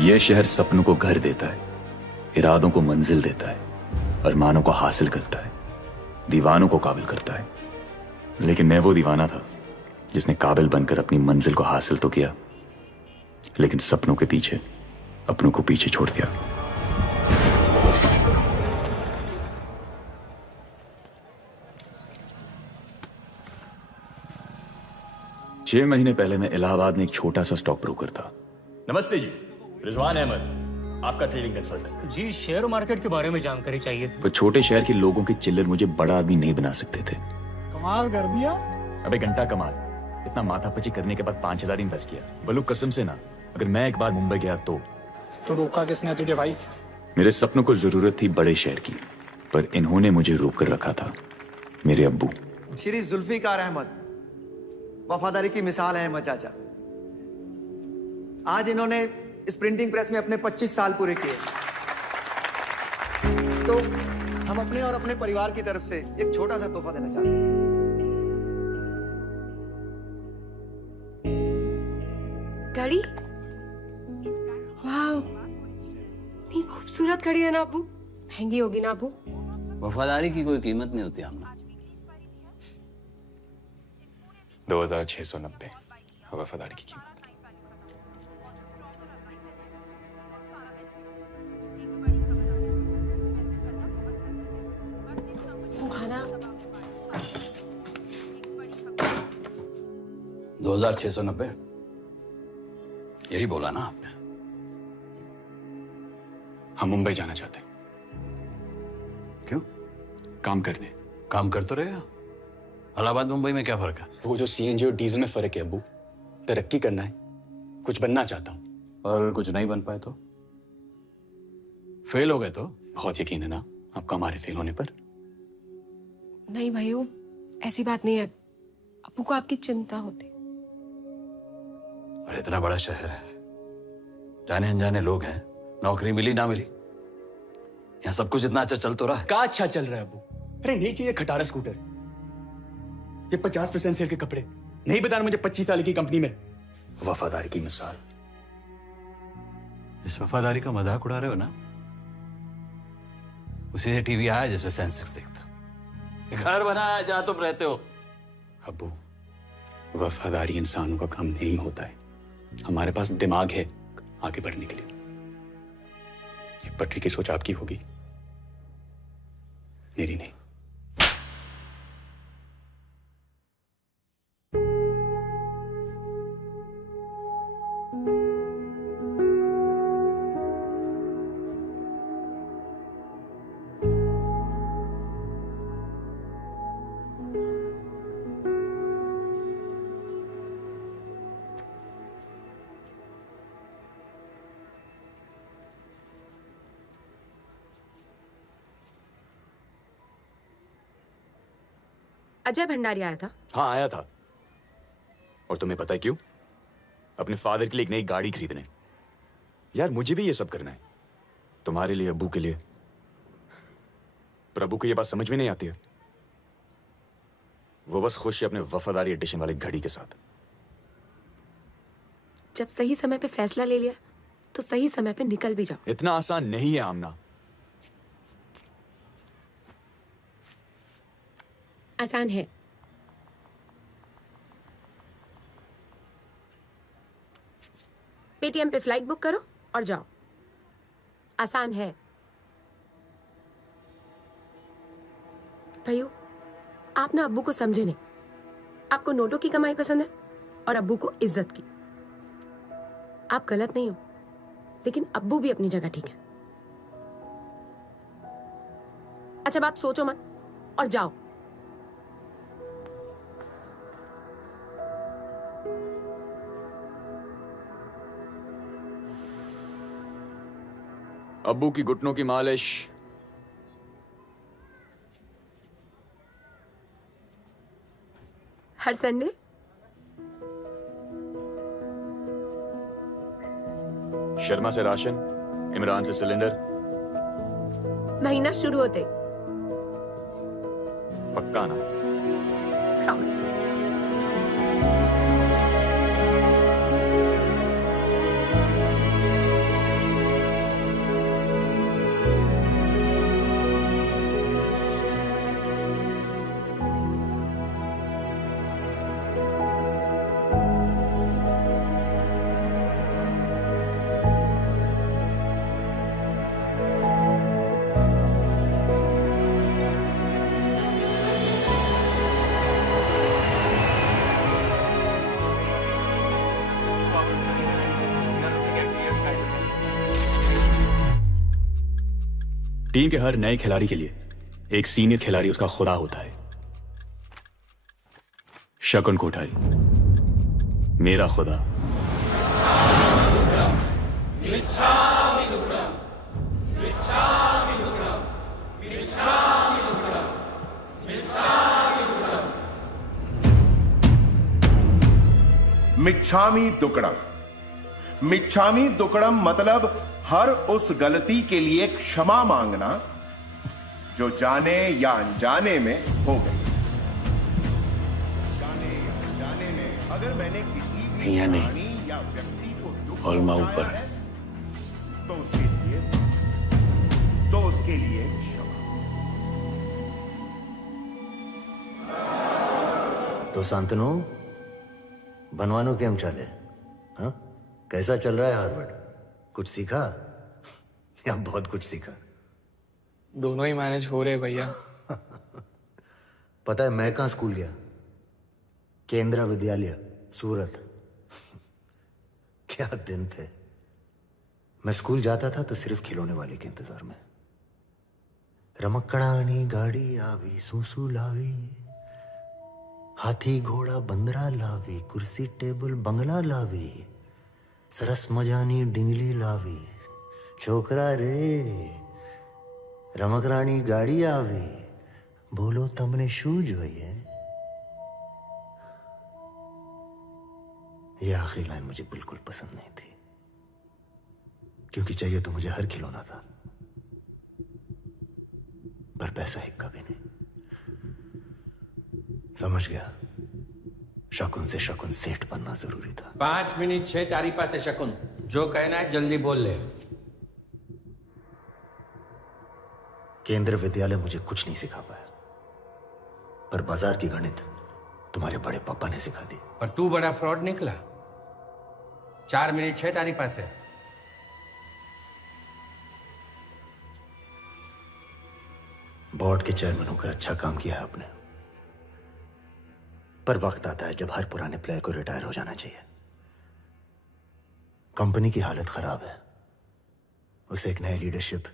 यह शहर सपनों को घर देता है, इरादों को मंजिल देता है, अरमानों को हासिल करता है, दीवानों को काबिल करता है। लेकिन मैं वो दीवाना था जिसने काबिल बनकर अपनी मंजिल को हासिल तो किया, लेकिन सपनों के पीछे अपनों को पीछे छोड़ दिया। छह महीने पहले मैं इलाहाबाद में एक छोटा सा स्टॉक ब्रोकर था। नमस्ते जी, रिजवान अहमद, आपका ट्रेडिंग कंसल्टेंट। जी, शेयर मार्केट के बारे में जानकारी चाहिए थी। पर छोटे शहर के लोगों के चिल्लर मुझे बड़ा आदमी नहीं बना सकते थे। कमाल कर दिया। अबे घंटा कमाल, इतना माथापची करने के बाद 5,000 इन्वेस्ट किया। बलू कसम से ना, अगर मैं एक बार मुंबई गया तो रोका किसने तुझे भाई? मेरे सपनों को जरूरत थी बड़े शहर की, पर इन्होंने मुझे रोक कर रखा था, मेरे अब्बू। श्री जुल्फिकार अहमद वफादारी की मिसाल है अहमद चाचा। आज इन्होंने इस प्रिंटिंग प्रेस में अपने 25 साल पूरे किए। तो हम अपने और अपने परिवार की तरफ से एक छोटा सा तोहफा देना चाहते हैं। घड़ी? वाह, इतनी खूबसूरत घड़ी है ना अब्बू। महंगी होगी ना अब्बू? वफादारी की कोई कीमत नहीं होती आमना। 2,690 वफादारी की कीमत। खाना 2,690, यही बोला ना आपने? हम मुंबई जाना चाहते हैं। क्यों? काम करने। काम कर तो रहेगा। इलाहाबाद मुंबई में क्या फर्क है? वो जो सीएनजी और डीजल में फर्क है अब्बू। तरक्की करना है, कुछ बनना चाहता हूँ। और कुछ नहीं बन पाए तो? फेल हो गए तो? बहुत यकीन है ना आपका हमारे फेल होने पर? नहीं भाइयों, ऐसी बात नहीं है। अब्बू को आपकी चिंता होती। और इतना बड़ा शहर है, जाने अनजाने लोग हैं, नौकरी मिली ना मिली, यहाँ सब कुछ इतना अच्छा चल तो रहा है। क्या अच्छा चल रहा है अब्बू? अरे नहीं चाहिए खटारा स्कूटर, ये 50% सेल के कपड़े नहीं। बता मुझे 25 साल की कंपनी में वफादारी की मिसाल। इस वफादारी का मजाक उड़ा रहे हो ना? उसी से टीवी आया जिसमें सेंसेक्स देखता, घर बनाया जहां तुम रहते हो। अब्बू, वफादारी इंसानों का काम नहीं होता है। हमारे पास दिमाग है आगे बढ़ने के लिए। ये पटरी की सोच आपकी होगी, मेरी नहीं। अजय भंडारी आया था? हाँ आया था। और तुम्हें पता है क्यों? अपने फादर के लिए एक नई गाड़ी खरीदने। यार मुझे भी ये सब करना है, तुम्हारे लिए, अब्बू के लिए। पर अब्बू को ये बात समझ में नहीं आती है। वो बस खुश है अपने वफादारी एडिशन वाले घड़ी के साथ। जब सही समय पे फैसला ले लिया तो सही समय पे निकल भी जाओ। इतना आसान नहीं है आमना। आसान है। पेटीएम पे फ्लाइट बुक करो और जाओ। आसान है। भाइयों, आप ना अब्बू को समझे नहीं। आपको नोटों की कमाई पसंद है और अब्बू को इज्जत की। आप गलत नहीं हो, लेकिन अब्बू भी अपनी जगह ठीक है। अच्छा, अब आप सोचो मत और जाओ। अब्बू की घुटनों की मालिश। हर संडे शर्मा से राशन, इमरान से सिलेंडर। महीना शुरू होते पक्का ना? प्रॉमिस। टीम के हर नए खिलाड़ी के लिए एक सीनियर खिलाड़ी उसका खुदा होता है। शकुन कोठारी मेरा खुदा। मिच्छामी दुक्कडम। मिच्छामी दुक्कडम मतलब हर उस गलती के लिए क्षमा मांगना जो जाने या अनजाने में हो गई। जाने या अनजाने में अगर मैंने किसी भी प्राणी या व्यक्ति को दुख ऊपर है तो उसके लिए क्षमा। तो शांतनु, बनवानो केम चले? हाँ, कैसा चल रहा है हार्वर्ड? कुछ सीखा या बहुत कुछ सीखा? दोनों ही मैनेज हो रहे भैया। पता है मैं कहाँ स्कूल गया? केंद्र विद्यालय सूरत। क्या दिन थे। मैं स्कूल जाता था तो सिर्फ खिलौने वाले के इंतजार में। रमकड़ानी गाड़ी आवी, सूसू लावी, हाथी घोड़ा बंदरा लावी, कुर्सी टेबल बंगला लावी, सरस मजानी डिंगली लावी, छोकरा रे रमकरानी गाड़ी आवी, बोलो तमने शू जोईए। ये आखिरी लाइन मुझे बिल्कुल पसंद नहीं थी, क्योंकि चाहिए तो मुझे हर खिलौना था, पर पैसा हिक्का भी नहीं। समझ गया, शकुन से शकुन सेठ बनना जरूरी था। 5 मिनट छे तारी पास है शकुन, जो कहना है जल्दी बोल ले। केंद्र विद्यालय मुझे कुछ नहीं सिखा पाया, पर बाजार की गणित तुम्हारे बड़े पापा ने सिखा दी। और तू बड़ा फ्रॉड निकला। 4 मिनट छे तारी पास है। बोर्ड के चेयरमैन होकर अच्छा काम किया है आपने, पर वक्त आता है जब हर पुराने प्लेयर को रिटायर हो जाना चाहिए। कंपनी की हालत खराब है, उसे एक नई लीडरशिप,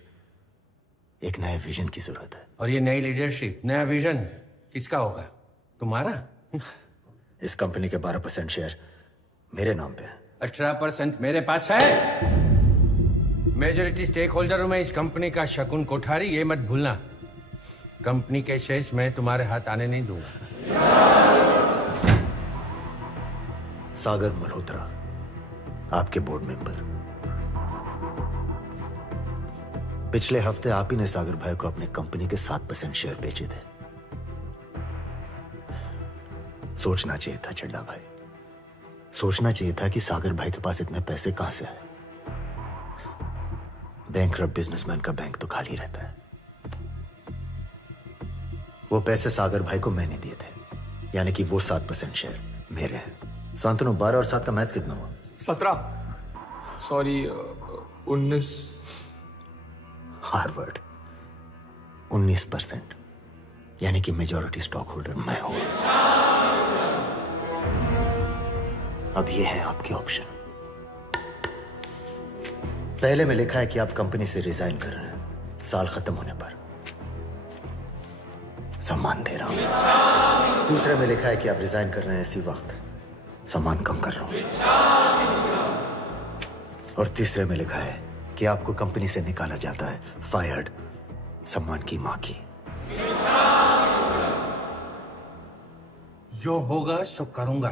एक नए विजन की जरूरत है। और ये नई लीडरशिप, नया विजन किसका होगा? तुम्हारा? इस कंपनी के 12% शेयर मेरे नाम पे है। 18% मेरे पास है। मेजॉरिटी स्टेक होल्डर हूं मैं इस कंपनी का, शकुन कोठारी, ये मत भूलना। कंपनी के शेयर्स मैं तुम्हारे हाथ आने नहीं दूंगा। सागर मल्होत्रा, आपके बोर्ड मेंबर। पिछले हफ्ते आप ही ने सागर भाई को अपने कंपनी के 7% शेयर बेचे थे। सोचना चाहिए था चड्डा भाई, सोचना चाहिए था कि सागर भाई के पास इतने पैसे कहां से आए। बैंकरप्ट बिजनेसमैन का बैंक तो खाली रहता है। वो पैसे सागर भाई को मैंने दिए थे, यानी कि वो 7% शेयर मेरे हैं। शांतनु, 12 और 7 का मैच कितना हुआ? 17। सॉरी 19। हार्वर्ड 19%, यानी कि मेजॉरिटी स्टॉक होल्डर मैं हूं। अब ये है आपके ऑप्शन। पहले में लिखा है कि आप कंपनी से रिजाइन कर रहे हैं, साल खत्म होने पर सम्मान दे रहा हूं। दूसरे में लिखा है कि आप रिजाइन कर रहे हैं इसी वक्त, सम्मान कम कर रहा हूं। और तीसरे में लिखा है कि आपको कंपनी से निकाला जाता है, फायर्ड, सम्मान की मां की। जो होगा सो करूंगा,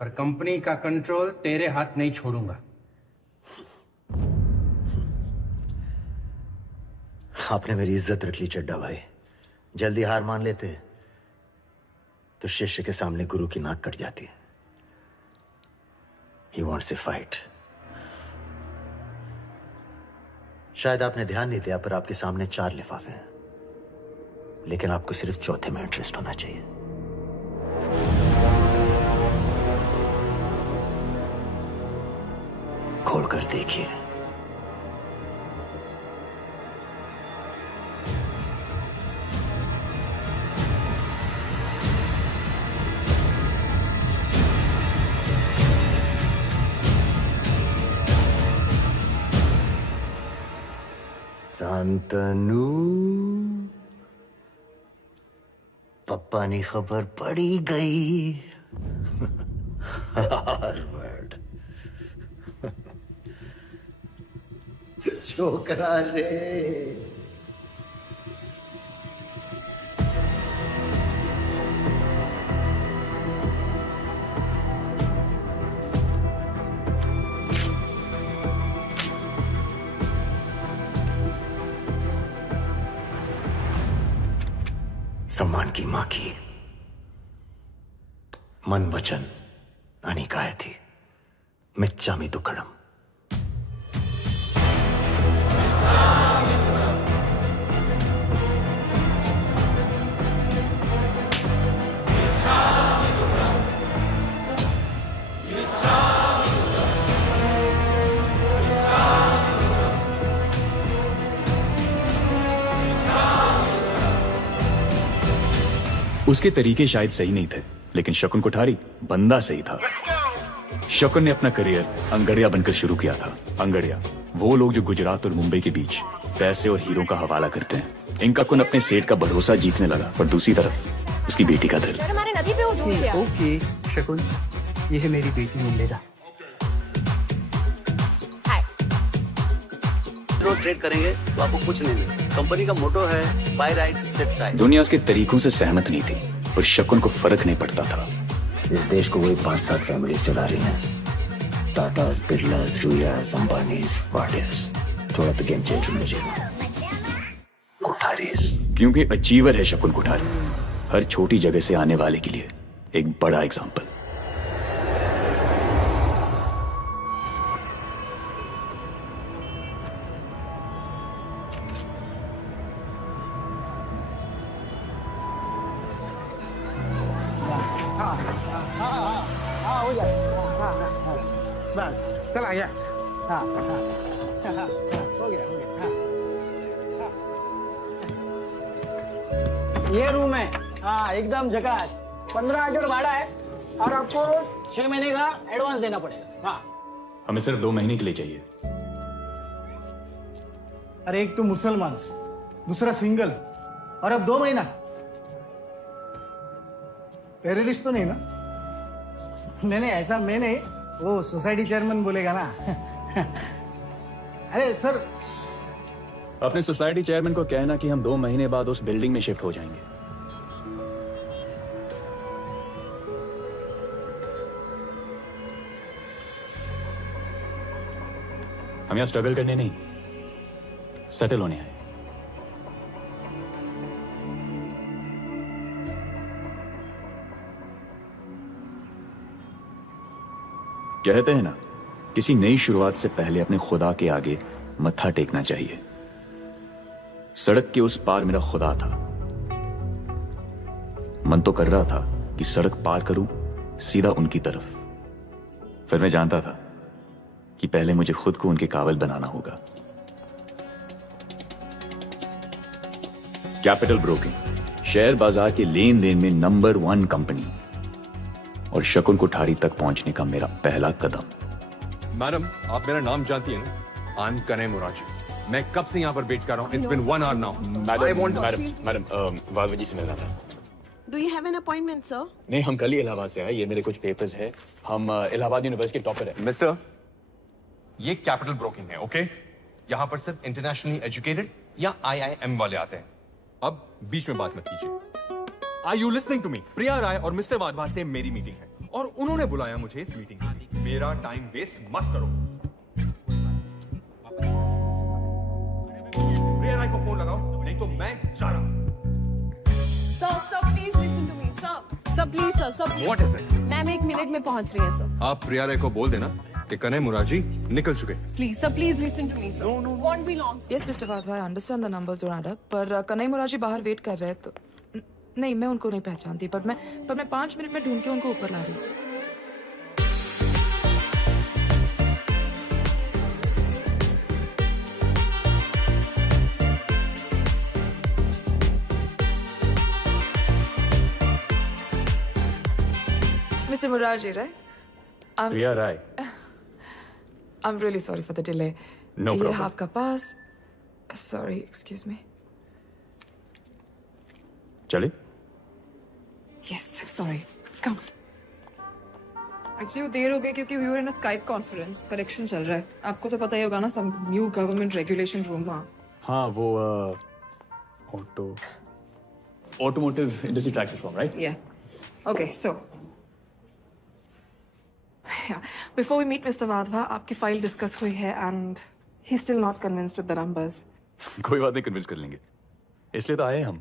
पर कंपनी का कंट्रोल तेरे हाथ नहीं छोड़ूंगा। आपने मेरी इज्जत रख ली चड्डा भाई। जल्दी हार मान लेते तो शिष्य के सामने गुरु की नाक कट जाती है। He wants a fight. शायद आपने ध्यान नहीं दिया, पर आपके सामने 4 लिफाफे हैं, लेकिन आपको सिर्फ चौथे में इंटरेस्ट होना चाहिए। खोलकर देखिए। शांतनु, पप्पा ने खबर पड़ी गई। हार्वर्ड छोकरा रे। सम्मान की मां की मन वचन आणि काय थी मिच्चामी दुक्कडम। उसके तरीके शायद सही नहीं थे, लेकिन शकुन कोठारी बंदा सही था। शकुन ने अपना करियर अंगड़िया बनकर शुरू किया था। अंगड़िया वो लोग जो गुजरात और मुंबई के बीच पैसे और हीरो का हवाला करते हैं। इनका कुन अपने सेठ का भरोसा जीतने लगा, पर दूसरी तरफ उसकी बेटी का दिल। हमारे नदी पे वो दूर से ओके शकुन, ये है मेरी बेटी मुंडेदा। ट्रेड करेंगे तो आपको कुछ नहीं मिलेगा। कंपनी का मोटो है बाय राइट सेट राइट। दुनिया उसके तरीकों से सहमत नहीं थी, पर शकुन को फर्क नहीं पड़ता था। इस देश को वही 5-7 फैमिलीज चला रही हैं, टाटास, बिरलास, रुयास, अंबानीज, वाडियास। थोड़ा तो गेम चेंज होना चाहिए। कोठारीज, क्योंकि अचीवर है शकुन कोठारी, हर छोटी जगह से आने वाले के लिए एक बड़ा एग्जाम्पल। बस चला गया। हाँ हाँ हाँ हो गया हो गया। हाँ ये रूम है। हाँ एकदम झकास। 15,000 भाड़ा है और आपको 6 महीने का एडवांस देना पड़ेगा। हाँ हमें सिर्फ 2 महीने के लिए चाहिए। अरे एक तो मुसलमान, दूसरा सिंगल, और अब 2 महीना। टेररिस्ट तो नहीं ना? नहीं ऐसा मैं नहीं, वो सोसाइटी चेयरमैन बोलेगा ना। अरे सर, अपने सोसाइटी चेयरमैन को कहना कि हम 2 महीने बाद उस बिल्डिंग में शिफ्ट हो जाएंगे। हम यहां स्ट्रगल करने नहीं, सेटल होने आए। कहते हैं ना, किसी नई शुरुआत से पहले अपने खुदा के आगे मत्था टेकना चाहिए। सड़क के उस पार मेरा खुदा था। मन तो कर रहा था कि सड़क पार करूं सीधा उनकी तरफ। फिर मैं जानता था कि पहले मुझे खुद को उनके काबिल बनाना होगा। कैपिटल ब्रोकिंग, शेयर बाजार के लेन देन में नंबर 1 कंपनी और शकुन कोठारी तक पहुंचने का मेरा पहला कदम। मैडम, आप मेरा नाम जानती हैं ना? आई एम कनई मुराजी। मैं कब से यहाँ पर वेट कर रहा हूँ। It's been 1 hour now. Madam Wadhwa ji से मिलना था। Do you have an appointment, sir? नहीं, हम कल ही इलाहाबाद से आए। ये मेरे कुछ पेपर्स हैं। हम इलाहाबाद यूनिवर्सिटी के टॉपर हैं। मिस्टर, ये कैपिटल ब्रोकिंग है, ओके? यहाँ पर सिर्फ इंटरनेशनली एजुकेटेड या IIM वाले आते हैं। अब बीच में बात मत कीजिए। Are you listening to me? प्रिया राय और मिस्टर वाधवा से मेरी मीटिंग है और उन्होंने बुलाया मुझे इस मीटिंग में। मेरा टाइम वेस्ट मत करो। प्रिया राय को फोन लगाओ, नहीं तो मैं जा रहा हूं। Sir, please listen to me, sir. Sir, please, sir, please. What is it? Ma'am 1 minute में पहुंच रही है, सर। आप प्रिया राय को बोल देना कि कनई मुराजी निकल चुके। Please, sir, please listen to me, sir. No. Won't be long, sir. Yes, Mr. Vadva, I understand the numbers don't add up, पर कनई मुराजी बाहर वेट कर रहे हैं तो नहीं, मैं उनको नहीं पहचानती, पर मैं 5 मिनट में ढूंढ के उनको ऊपर ला रही हूँ। Mr. Murarji, right? Priya Rai. I'm really sorry for the delay. No ये problem. आपका पास। Sorry, excuse me. चले? Yes, sorry. Come. Actually वो देर हो गई क्योंकि we were in a Skype conference. Correction चल रहा है। आपको तो पता ही होगा ना, some new government regulation room में। हाँ, वो automotive industry tax reform, right? Yeah. Okay, so. Yeah. Before we meet Mr. Vadva, आपकी फाइल डिस्कस हुई है and he's still not convinced with the numbers. कोई बात नहीं, कन्विंस कर लेंगे। इसलिए तो आए हम।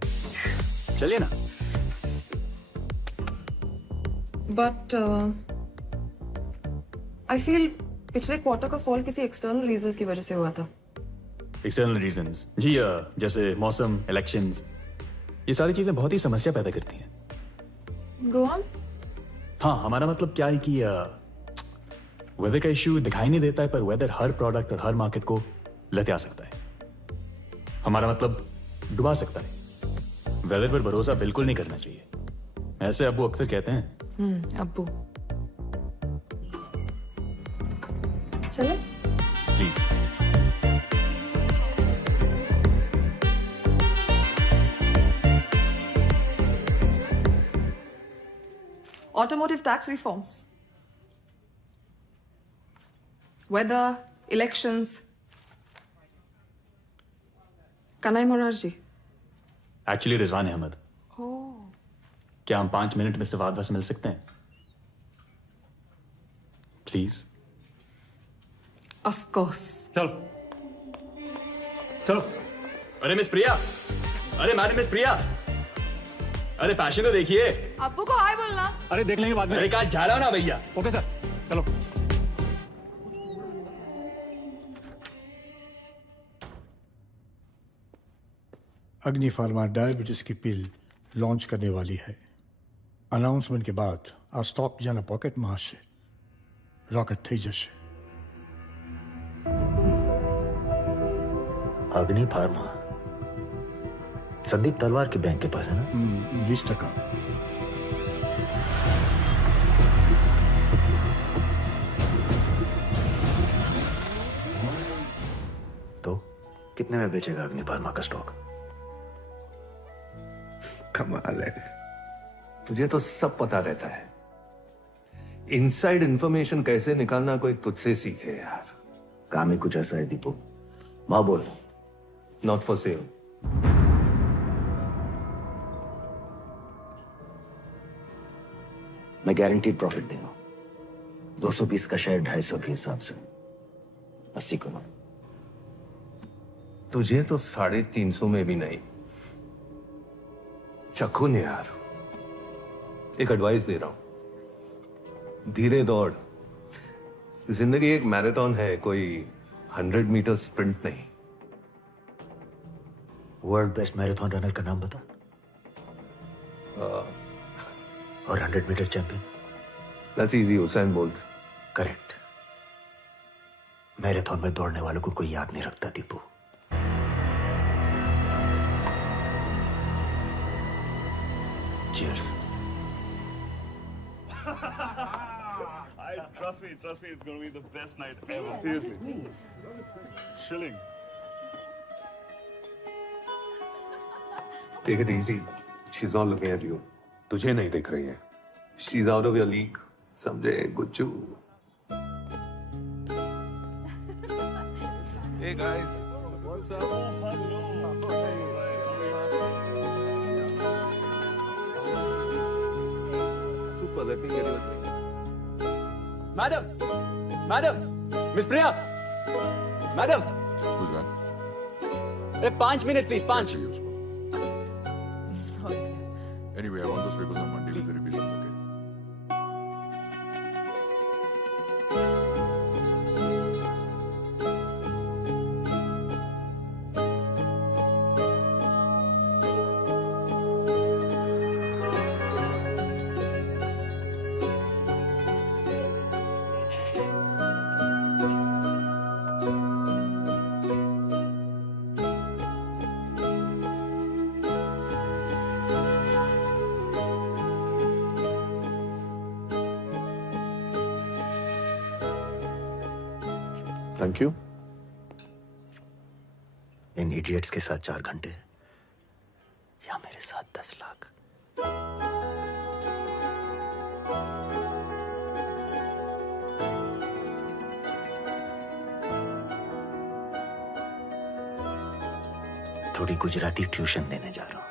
चलिए ना। But I feel पिछले क्वार्टर का फॉल किसी एक्सटर्नल रीजंस की वजह से हुआ था। एक्सटर्नल रीजंस जी, जैसे मौसम, इलेक्शंस, ये सारी चीजें बहुत ही समस्या पैदा करती हैं। Go on. हाँ, हमारा मतलब क्या है कि वेदर का इश्यू दिखाई नहीं देता है, पर वेदर हर प्रोडक्ट और हर मार्केट को लत्या सकता है। हमारा मतलब डुबा सकता है। वेदर पर भरोसा बिल्कुल नहीं करना चाहिए। ऐसे अब्बू अक्सर कहते हैं। अब्बू। चले? Please. Automotive tax reforms. Weather, elections. Kanai Morarji. Actually Rizwan Ahmed. Oh. क्या हम 5 मिनट मिस्टर वाधवा से मिल सकते हैं? प्लीज। Of course. चलो। अरे मिस प्रिया, अरे मैडम मिस प्रिया, अरे पैशन तो देखिए। अब्बू को हाय बोलना। अरे देख लेंगे बाद में। अरे कहा जा रहा हो ना भैया। ओके सर, चलो। अग्नि फार्मा डायबिटीज की पिल लॉन्च करने वाली है। अनाउंसमेंट के बाद आ स्टॉक जाना पॉकेट में हશે, रॉकेट થઈ જશે। अग्नि फार्मा संदीप तलवार के बैंक के पास है ना? 20%। तो कितने में बेचेगा अग्नि फार्मा का स्टॉक? कमाल है, तुझे तो सब पता रहता है। इनसाइड इंफॉर्मेशन कैसे निकालना कोई तुझसे सीखे यार। काम ही कुछ ऐसा है दीपू। माँ बोल। Not for sale. मैं गारंटीड प्रॉफिट दे रहा हूं। 200 पीस का शेयर 250 के हिसाब से 80 करोड़। तुझे तो 350 में भी नहीं। चखुन यार, एक एडवाइस दे रहा हूं, धीरे दौड़। जिंदगी एक मैराथन है, कोई 100 मीटर स्प्रिंट नहीं। वर्ल्ड बेस्ट मैराथन रनर का नाम बता। और 100 metre champion? That's easy, Usain Bolt. Correct. Marathon में दौड़ने वालों को कोई याद नहीं रखता Deepu. Cheers. Trust me, it's going to be the best night ever. Seriously. Chilling. Take it easy. She's not looking at you. तुझे नहीं देख रही है. She's out of your league. समझे गुच्चू. Hey guys. What's up? Super. Let me get you a drink. Madam, miss Priya, madam. Who's that? अरे 5 minute please, 5। Anyway, I want those papers on Monday with the revisions, okay? Thank you. In idiots के साथ 4 घंटे या मेरे साथ 10 लाख। थोड़ी Gujarati tuition देने जा रहा हूं।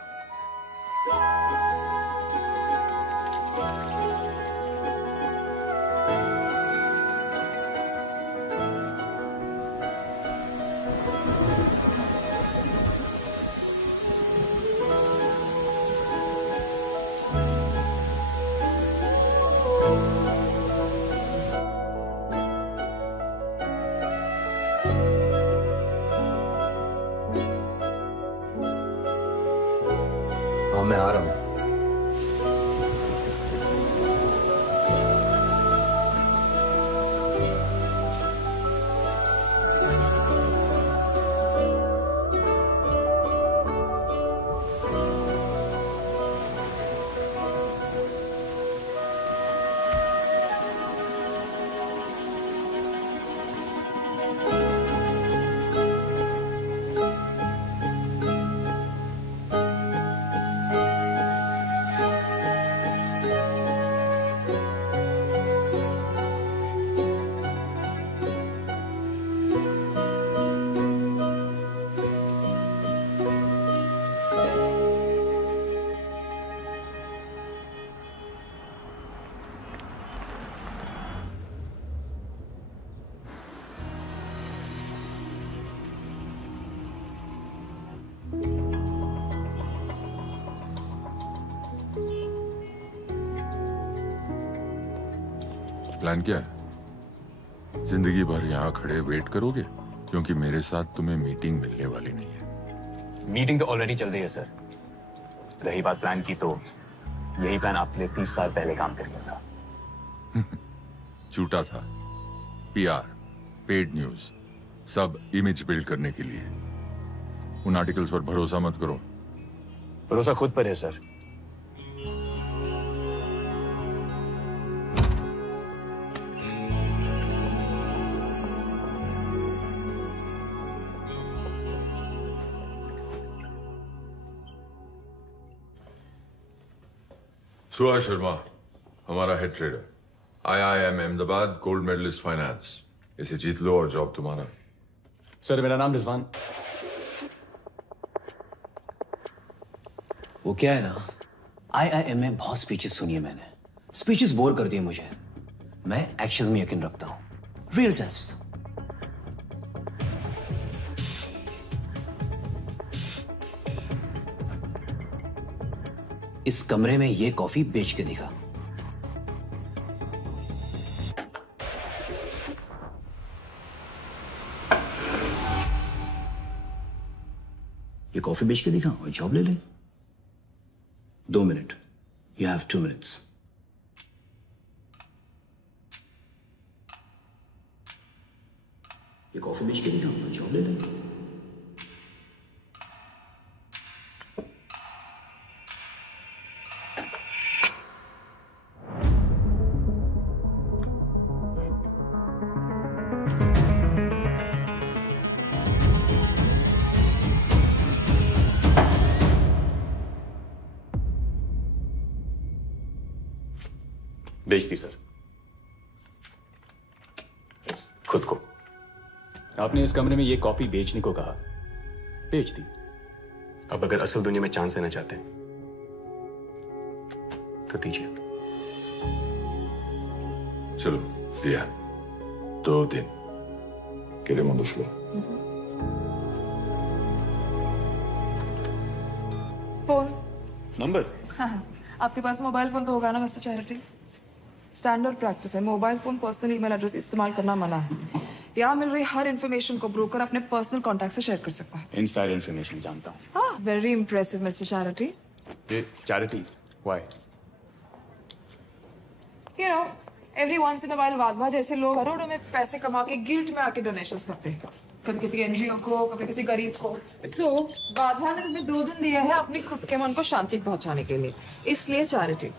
मैं आ रहा हूं। प्लान क्या है? जिंदगी भर यहाँ खड़े वेट करोगे? क्योंकि मेरे साथ तुम्हें मीटिंग मिलने वाली नहीं है। मीटिंग तो ऑलरेडी चल रही है सर। रही बात प्लान की, तो यही प्लान आपने 30 साल पहले काम कर लिया था। झूठा था। पीआर, पेड न्यूज, सब इमेज बिल्ड करने के लिए। उन आर्टिकल्स पर भरोसा मत करो। भरोसा खुद पर है सर। सुहास शर्मा हमारा head trader, IIM Ahmedabad gold medallist finance. इसे जीत लो और जॉब तुम्हारा। सर मेरा नाम रिजवान। वो क्या है ना, IIM में बहुत स्पीचेस सुनी है मैंने। स्पीचेस बोर कर दिए मुझे। मैं एक्शंस में यकीन रखता हूं। Real test. इस कमरे में ये कॉफी बेच के दिखा। ये कॉफी बेच के दिखा और जॉब ले ले। 2 मिनट। You have 2 minutes. ये कॉफी बेच के नहीं खाऊंगा, जॉब ले लेंगे। बेच दी सर, खुद को। आपने इस कमरे में ये कॉफी बेचने को कहा, बेच दी। अब अगर असल दुनिया में चांस लेना चाहते हैं तो दीजिए। चलो दिया, 2 दिन queremos verlo। Phone number? हाँ, आपके पास मोबाइल फोन तो होगा ना मिस्टर चैरिटी? स्टैंडर्ड प्रैक्टिस है, mobile phone personal email address इस्तेमाल करना मना है। यहाँ मिल रही हर इन्फॉर्मेशन को ब्रोकर अपने पर्सनल कॉन्टैक्ट से शेयर कर सकता है। इनसाइड इन्फॉर्मेशन जानता हूँ। हाँ, वेरी इंप्रेसिव मिस्टर चैरिटी। ये charity why? You know, every once in a while Wadhwa जैसे लोग करोड़ों में पैसे कमा के गिल्ट में आके डोनेशंस करते हैं, कभी किसी एनजीओ को, कभी किसी गरीब को। सो वाधवा ने तुम्हें 2 दिन दिया है अपने खुद के मन को शांति पहुंचाने के लिए, इसलिए चैरिटी।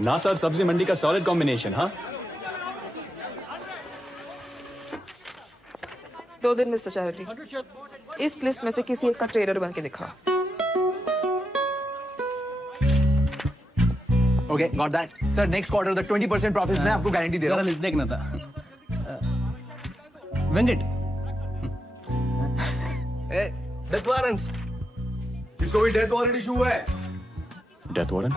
ना सर, सब्जी मंडी का सॉलिड कॉम्बिनेशन। हाँ, 2 दिन मिस्टर चैरिटी। इस लिस्ट में से किसी एक का ट्रेडर बन के दिखा। Okay, got that. Sir next quarter the 20% profit मैं आपको गारंटी दे रहा हूं। लिस्ट देखना था। Venkat, death warrant. इसको भी डेथ वारंट इशू है। Death warrant?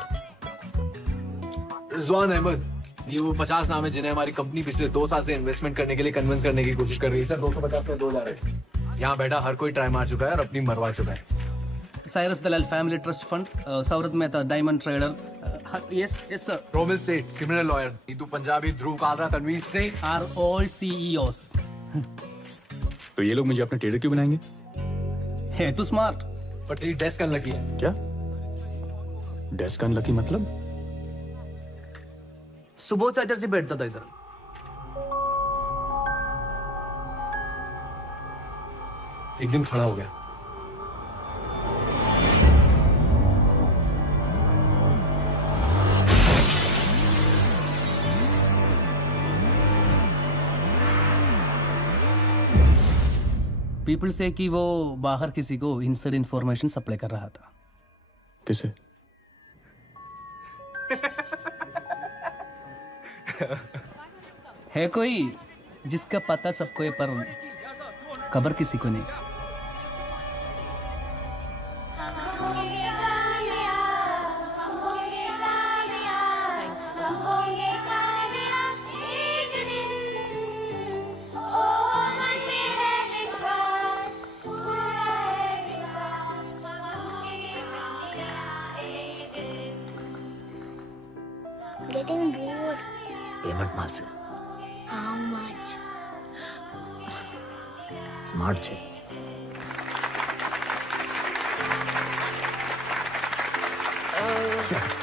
रिजवान अहमद, ये वो 50 नाम है जिन्हें हमारी कंपनी पिछले 2 साल से इन्वेस्टमेंट करने के लिए कन्विंस करने की कोशिश कर रही है। सर 250 में 2 जा रहे हैं। यहाँ बैठा हर कोई ट्राई मार चुका है और अपनी मरवा चुका है। Cyrus Dalal family trust fund, Saurat Mehta diamond trader. Yes yes sir. Romil Seth criminal lawyer, Neetu Punjabi, Dhruv Kalra, Tanveer Singh are all CEOs। तो ये लोग मुझे अपने ट्रेडर क्यों बनाएंगे? है तू स्मार्ट, बट तेरी डेस्क अनलकी है। क्या डेस्क अनलकी मतलब? सुबह चार्जर से बैठता था इधर। एक दिन खड़ा हो गया। पीपल से कि वो बाहर किसी को इनसाइड इंफॉर्मेशन सप्लाई कर रहा था। किसे? है कोई जिसका पता सबको है पर खबर किसी को नहीं। Getting bored. पेमेंट माल से How much? स्मार्ट छे।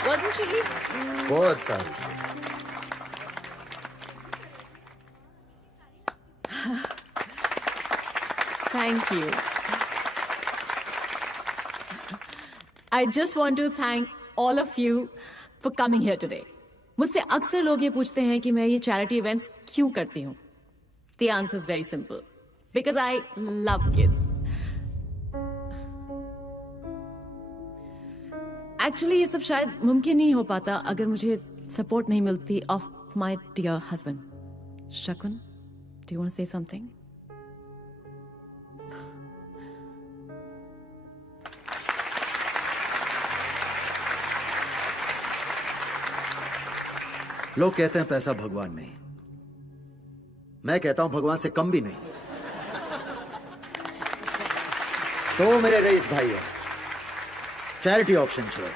Wasn't she? बहुत सारी। Thank you. I just want to thank all of you for coming here today. मुझसे अक्सर लोग ये पूछते हैं कि मैं ये चैरिटी इवेंट्स क्यों करती हूँ। The answer is very simple. Because I love kids. Actually ये सब शायद मुमकिन नहीं हो पाता अगर मुझे सपोर्ट नहीं मिलती of my dear husband. Shakun, do you want to say something? लोग कहते हैं पैसा भगवान नहीं, मैं कहता हूं भगवान से कम भी नहीं। तो मेरे रईस भाइयों, चैरिटी ऑक्शन छोड़,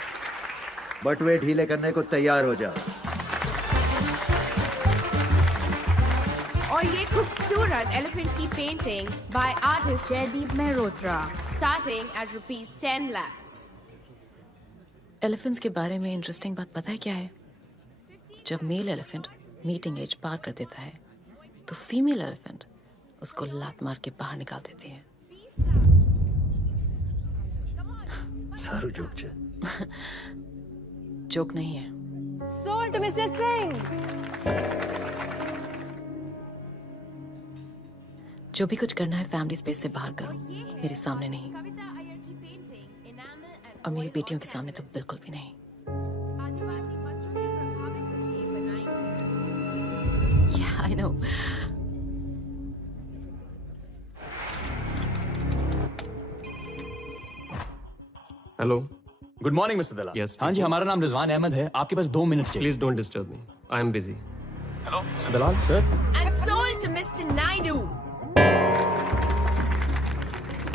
बटुए ढीले करने को तैयार हो जाओ। और ये खूबसूरत एलिफेंट की painting by artist Jaideep Mehrotra starting at ₹10 lakhs। Elephants के बारे में इंटरेस्टिंग बात पता है क्या है? जब मेल एलिफेंट मीटिंग एज पार कर देता है तो फीमेल एलिफेंट उसको लात मार के बाहर निकाल देती है। सारू जोक छे। जोक नहीं है। Sold to Mr. Singh. जो भी कुछ करना है फैमिली स्पेस से बाहर करो, मेरे सामने नहीं। और मेरी बेटियों के सामने तो बिल्कुल भी नहीं। Yeah, I know. Hello, good morning mister Dalal. Yes, हाँ जी, speaking. हमारा नाम रिजवान अहमद है। आपके पास 2 मिनट चाहिए। Please don't disturb me, I am busy. Hello mister Dalal sir. And sold to Mr. Naidu.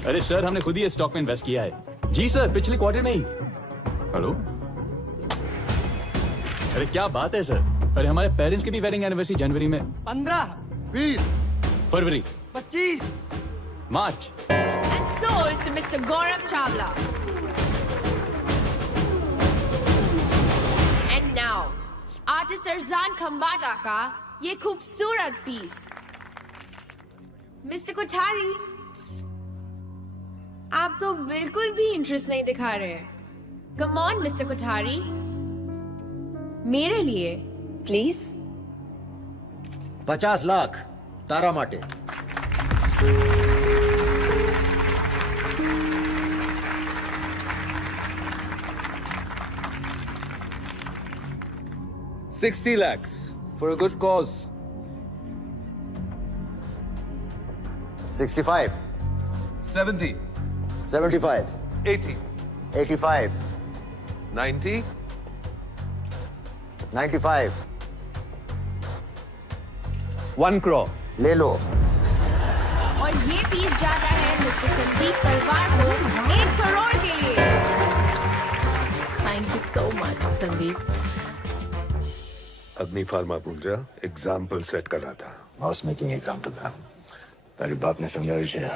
अरे सर, हमने खुद ही इस स्टॉक में इन्वेस्ट किया है। जी सर, पिछले क्वार्टर में ही। हेलो, अरे क्या बात है सर। अरे हमारे पेरेंट्स की भी वेडिंग एनिवर्सरी जनवरी में। 15, 20, फरवरी, 25, मार्च। And sold to Mr. Gaurav Chawla. And now, artist Arjan Khambata का ये खूबसूरत पीस। मिस्टर कोठारी, आप तो बिल्कुल भी इंटरेस्ट नहीं दिखा रहे हैं। कम ऑन मिस्टर कोठारी, मेरे लिए प्लीज। 50 लाख तारा माटे। $60 lakhs for a good cause. 65, 70, 75, 80, 85, 90, 95, 1 crore. ले लो। और ये पीस जाता है मिस्टर संदीप तलवार को 1 करोड़ के लिए। Thank you so much Sandeep. अग्नि फार्मा पूंजा एग्जाम्पल सेट कर रहा था। बॉस मेकिंग एग्जाम्पल था। तेरे बाप ने समझा विषय।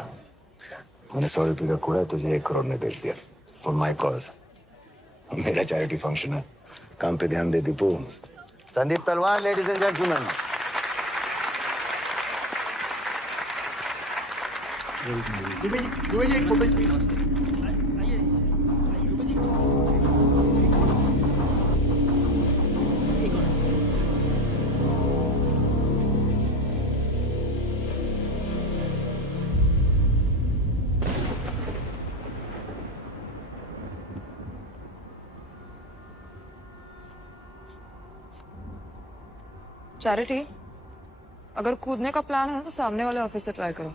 मैंने 100 रुपये का कूड़ा तुझे 1 करोड़ में बेच दिया फॉर माई कॉज। मेरा चैरिटी फंक्शन है, काम पे ध्यान दे दीपू। संदीप तलवार, ladies and gentleman. Dubey ji एक फोटो। चैरिटी, अगर कूदने का प्लान है तो सामने वाले ऑफिस से ट्राई करो।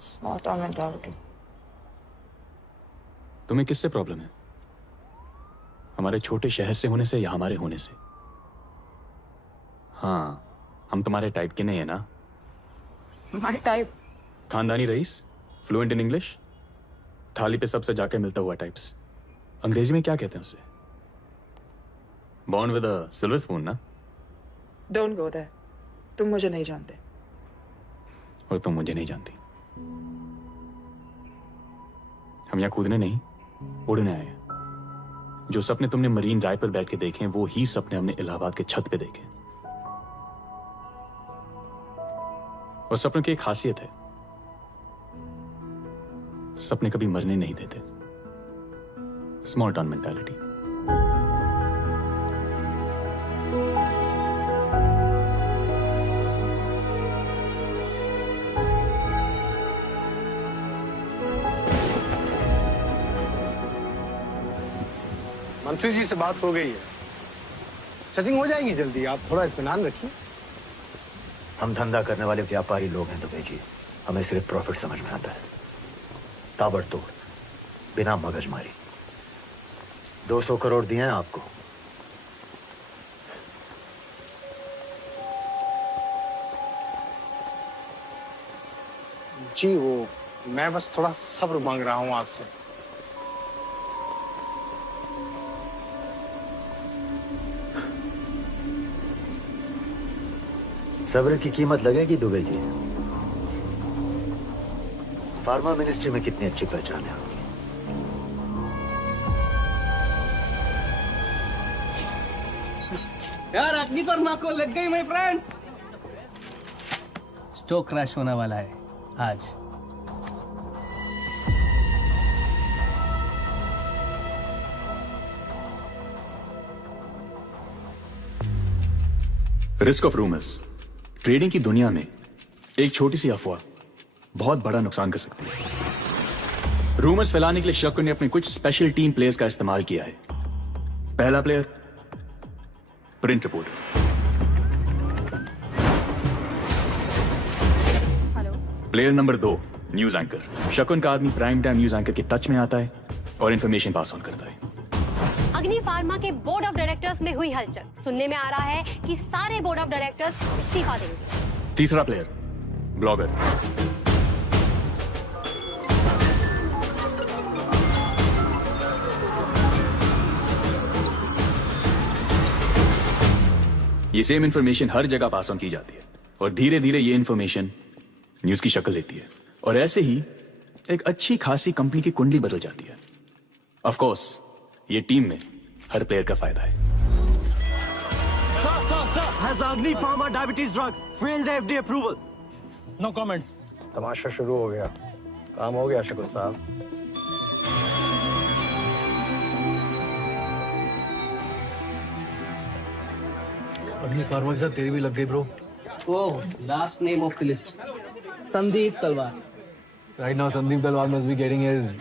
Small town mentality. तुम्हें किससे प्रॉब्लम है? हमारे छोटे शहर से होने से या हमारे होने से? हाँ, हम तुम्हारे टाइप के नहीं है ना। My type. खानदानी रईस, फ्लुएंट इन इंग्लिश, थाली पे सबसे जाके मिलता हुआ टाइप्स। अंग्रेजी में क्या कहते हैं उसे? Born with a silver spoon ना। Don't go there. तुम मुझे नहीं जानते और तुम मुझे नहीं जानती। हम यहाँ कूदने नहीं, उड़ने आए हैं। जो सपने तुमने मरीन ड्राइव पर बैठ के देखे हैं, वो ही सपने हमने इलाहाबाद के छत पे देखे। और सपनों की एक खासियत है, सपने कभी मरने नहीं देते। Small town mentality. मंत्री जी से बात हो गई है, सेटिंग हो जाएगी जल्दी। आप थोड़ा इत्मीनान रखिए। हम धंधा करने वाले व्यापारी लोग हैं दुबे जी, हमें सिर्फ प्रॉफिट समझ में आता है। ताबड़तोड़, बिना मगजमारी। 200 करोड़ दिए हैं आपको। जी वो मैं बस थोड़ा सब्र मांग रहा हूं आपसे। सब्र की कीमत लगेगी दुबे जी। फार्मा मिनिस्ट्री में कितनी अच्छी पहचान है आपकी। यार अग्नि फर्मा को लग गई माय फ्रेंड्स। स्टॉक क्रैश होने वाला है आज। Risk of rumours. ट्रेडिंग की दुनिया में एक छोटी सी अफवाह बहुत बड़ा नुकसान कर सकती है। रूमर्स फैलाने के लिए शक्कुन ने अपने कुछ स्पेशल टीम प्लेयर्स का इस्तेमाल किया है। पहला player print reporter. Player number 2 news anchor. शकुन का आदमी प्राइम टाइम न्यूज एंकर के टच में आता है और इंफॉर्मेशन पास ऑन करता है। अग्नि फार्मा के बोर्ड ऑफ डायरेक्टर्स में हुई हलचल। सुनने में आ रहा है कि सारे बोर्ड ऑफ डायरेक्टर्स इस्तीफा देंगे। तीसरा प्लेयर ब्लॉगर। ये सेम इंफॉर्मेशन हर जगह पास ऑन की जाती है और धीरे धीरे ये इंफॉर्मेशन न्यूज की शक्ल लेती है और ऐसे ही एक अच्छी खासी कंपनी की कुंडली बदल जाती है। ऑफ कोर्स ये टीम में हर प्लेयर का फायदा है। Sir, has Agni Pharma diabetes drug failed the FDA approval? No comments. तमाशा शुरू हो गया। काम हो गया शकुन साहब। अग्नि फार्मा के साथ तेरी भी लग गई bro. Oh, last name of the list. Sandeep Talwar. Right now Sandeep Talwar must be getting his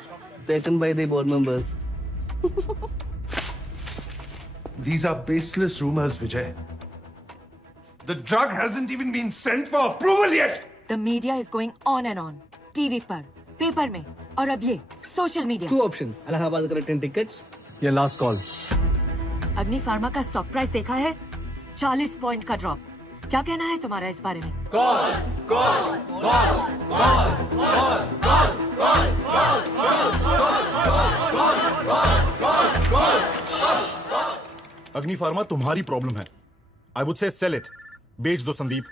Taken by the board members. These are baseless rumors, Vijay. The drug hasn't even been sent for approval yet. The media is going on and on. TV पर, paper में और अब ये social media. Two options. Allahabad का return tickets. ये last call. अग्नि pharma का stock price देखा है? 40 पॉइंट का ड्रॉप। क्या कहना है तुम्हारा इस बारे में? अग्नि फार्मा तुम्हारी प्रॉब्लम है। I would say sell it. बेच दो संदीप।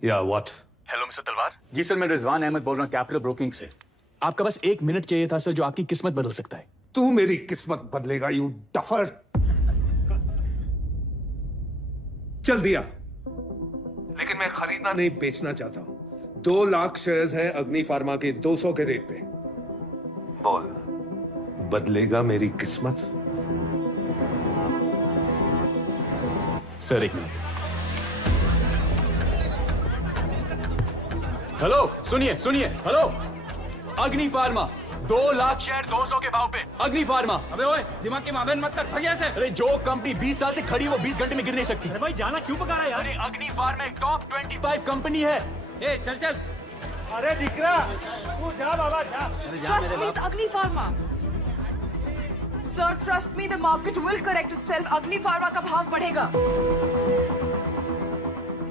या व्हाट? हेलो मिस्टर तलवार। जी सर, मैं रिजवान अहमद बोल रहा हूँ कैपिटल ब्रोकिंग से। आपका बस 1 मिनट चाहिए था सर, जो आपकी किस्मत बदल सकता है। तू मेरी किस्मत बदलेगा यू डफर। चल दिया, लेकिन मैं खरीदना नहीं बेचना चाहता हूं। 2 लाख शेयर्स हैं अग्नि फार्मा के 200 के रेट पे। बोल, बदलेगा मेरी किस्मत? Sir 1 minute. हेलो, सुनिए सुनिए। हेलो, अग्नि फार्मा 2 लाख शेयर 200 के भाव पे। अग्नि फार्मा। अबे ओए, दिमाग की मावेन मत कर, भाग यहाँ से। अरे जो कंपनी 20 साल से खड़ी है वो 20 घंटे में गिर नहीं सकती। अरे भाई जाना क्यों पका रहा है यार? अरे अग्नि फार्मा एक टॉप 25 कंपनी है। ए चल चल। अरे दिकरा, तू जा बाबा जा। Trust me, it's Agni Pharma. Sir, trust me, the market will correct itself. Agni Pharma का भाव बढ़ेगा।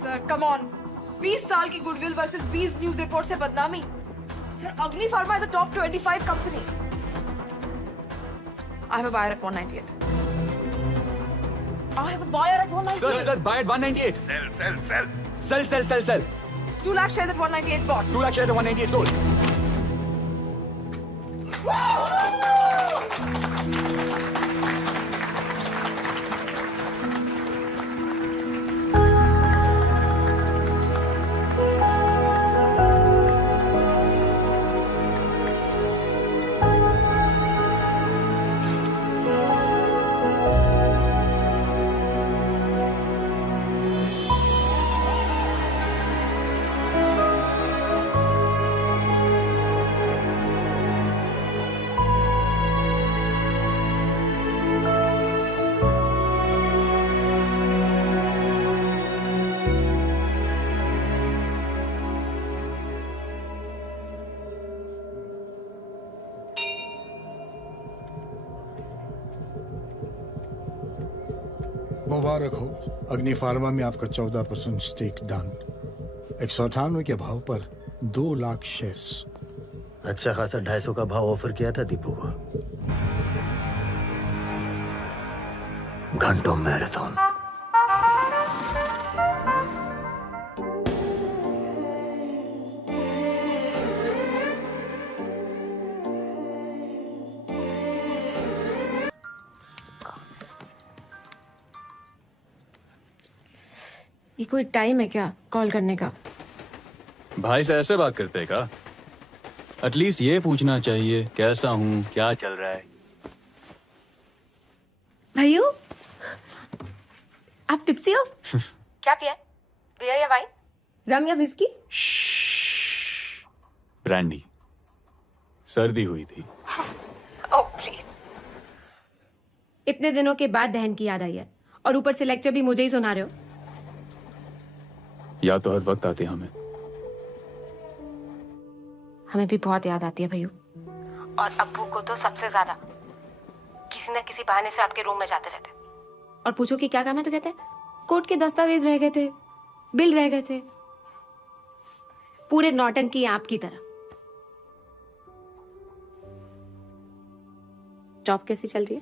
Sir, come on. 20 साल की गुडविल वर्सेस 20 न्यूज रिपोर्ट से बदनामी। Sir, Agni Pharma is a top 25 company. I have a buyer at 198. I have a buyer at 198. Sir, buy at 198. Sell. 2 lakh shares at 198 bought. 2 lakh shares at 198 sold. मुबारक हो। अग्नि pharma में आपका 14% stake दान। 198 के भाव पर 2 lakh shares. अच्छा खासा 250 का भाव ऑफर किया था दीपू को। घंटों मैराथन। कोई टाइम है क्या कॉल करने का? भाई से ऐसे बात करते का? एटलीस्ट ये पूछना चाहिए कैसा हूँ, क्या चल रहा है। भैया आप टिप्सी हो? क्या पिया? बियर या वाइन? रम या विस्की? ब्रांडी। सर्दी हुई थी। Oh please. इतने दिनों के बाद बहन की याद आई है और ऊपर से लेक्चर भी मुझे ही सुना रहे हो। याद तो हर वक्त आती है हमें भी बहुत याद आती है भैया। और अब्बू को तो सबसे ज्यादा। किसी न किसी बहाने से आपके रूम में जाते रहते और पूछो कि क्या काम है तो कहते हैं कोर्ट के दस्तावेज रह गए थे, बिल रह गए थे। पूरे नौटंकी आपकी तरह। जॉब कैसी चल रही है?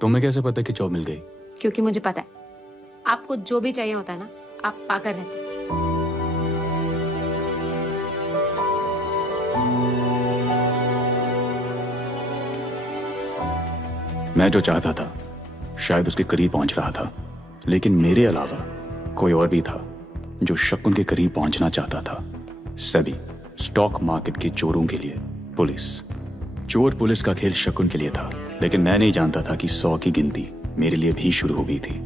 तुम्हें कैसे पता कि जॉब मिल गई? क्योंकि मुझे पता है आपको जो भी चाहिए होता है ना आप पाकर रहते हैं। मैं जो चाहता था शायद उसके करीब पहुंच रहा था, लेकिन मेरे अलावा कोई और भी था जो शकुन के करीब पहुंचना चाहता था। सभी स्टॉक मार्केट के चोरों के लिए पुलिस। चोर पुलिस का खेल शकुन के लिए था, लेकिन मैं नहीं जानता था कि 100 की गिनती मेरे लिए भी शुरू हो गई थी।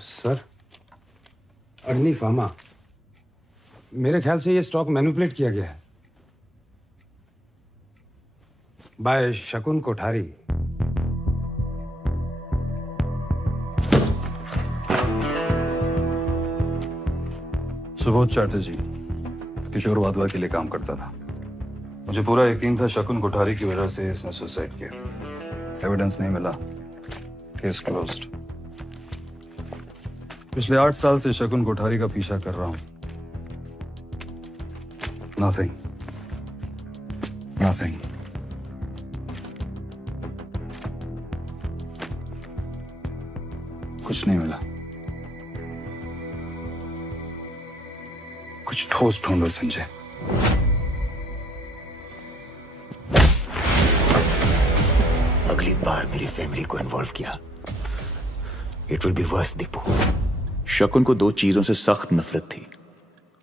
सर, अग्नि फार्मा, मेरे ख्याल से ये स्टॉक मैनिपुलेट किया गया है बाय शकुन कोठारी। सुबोध चैटर्जी किशोर वाधवा के लिए काम करता था। मुझे पूरा यकीन था शकुन कोठारी की वजह से इसने सुसाइड किया। एविडेंस नहीं मिला, केस क्लोज्ड। पिछले 8 साल से शकुन कोठारी का पीछा कर रहा हूं। Nothing, nothing. कुछ नहीं मिला। कुछ ठोस ढूंढो संजय। अगली बार मेरी फैमिली को इन्वॉल्व किया, it will be verse Deepu. शकुन को 2 चीजों से सख्त नफरत थी,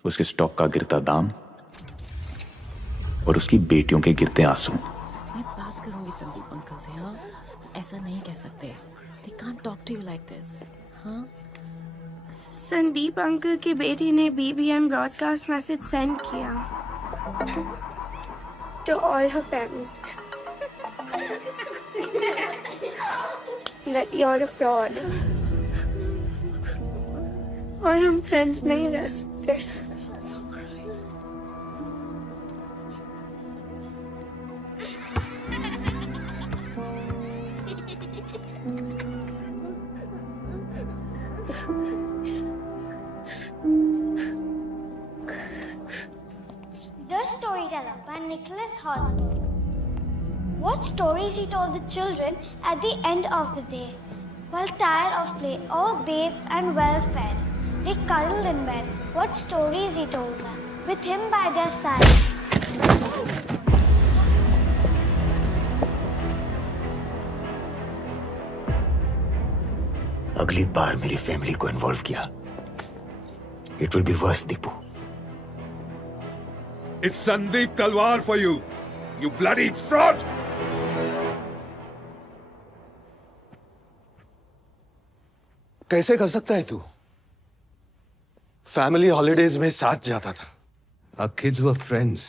उसके स्टॉक का गिरता दाम और उसकी बेटियों के गिरते आंसू। मैं बात करूंगी संदीप अंकल से। हाँ, ऐसा नहीं कह सकते। They can't talk to you like this. हाँ? संदीप अंकल की बेटी ने BBM ब्रॉडकास्ट मैसेज सेंड किया to all her fans that you're a fraud और हम फ्रेंड्स नहीं रह सकते। The Storyteller by Nicholas Hosmer. What stories he told the children at the end of the day. While tired of play, all bathed and well fed, they cuddled in bed. What stories he told them, with him by their side. अगली बार मेरी family को involve किया, it will be verse Deepu. It's Sandeep Talwar for you, you bloody fraud! कैसे कर सकता है तू? Family holidays में साथ जाता था। Our kids were friends.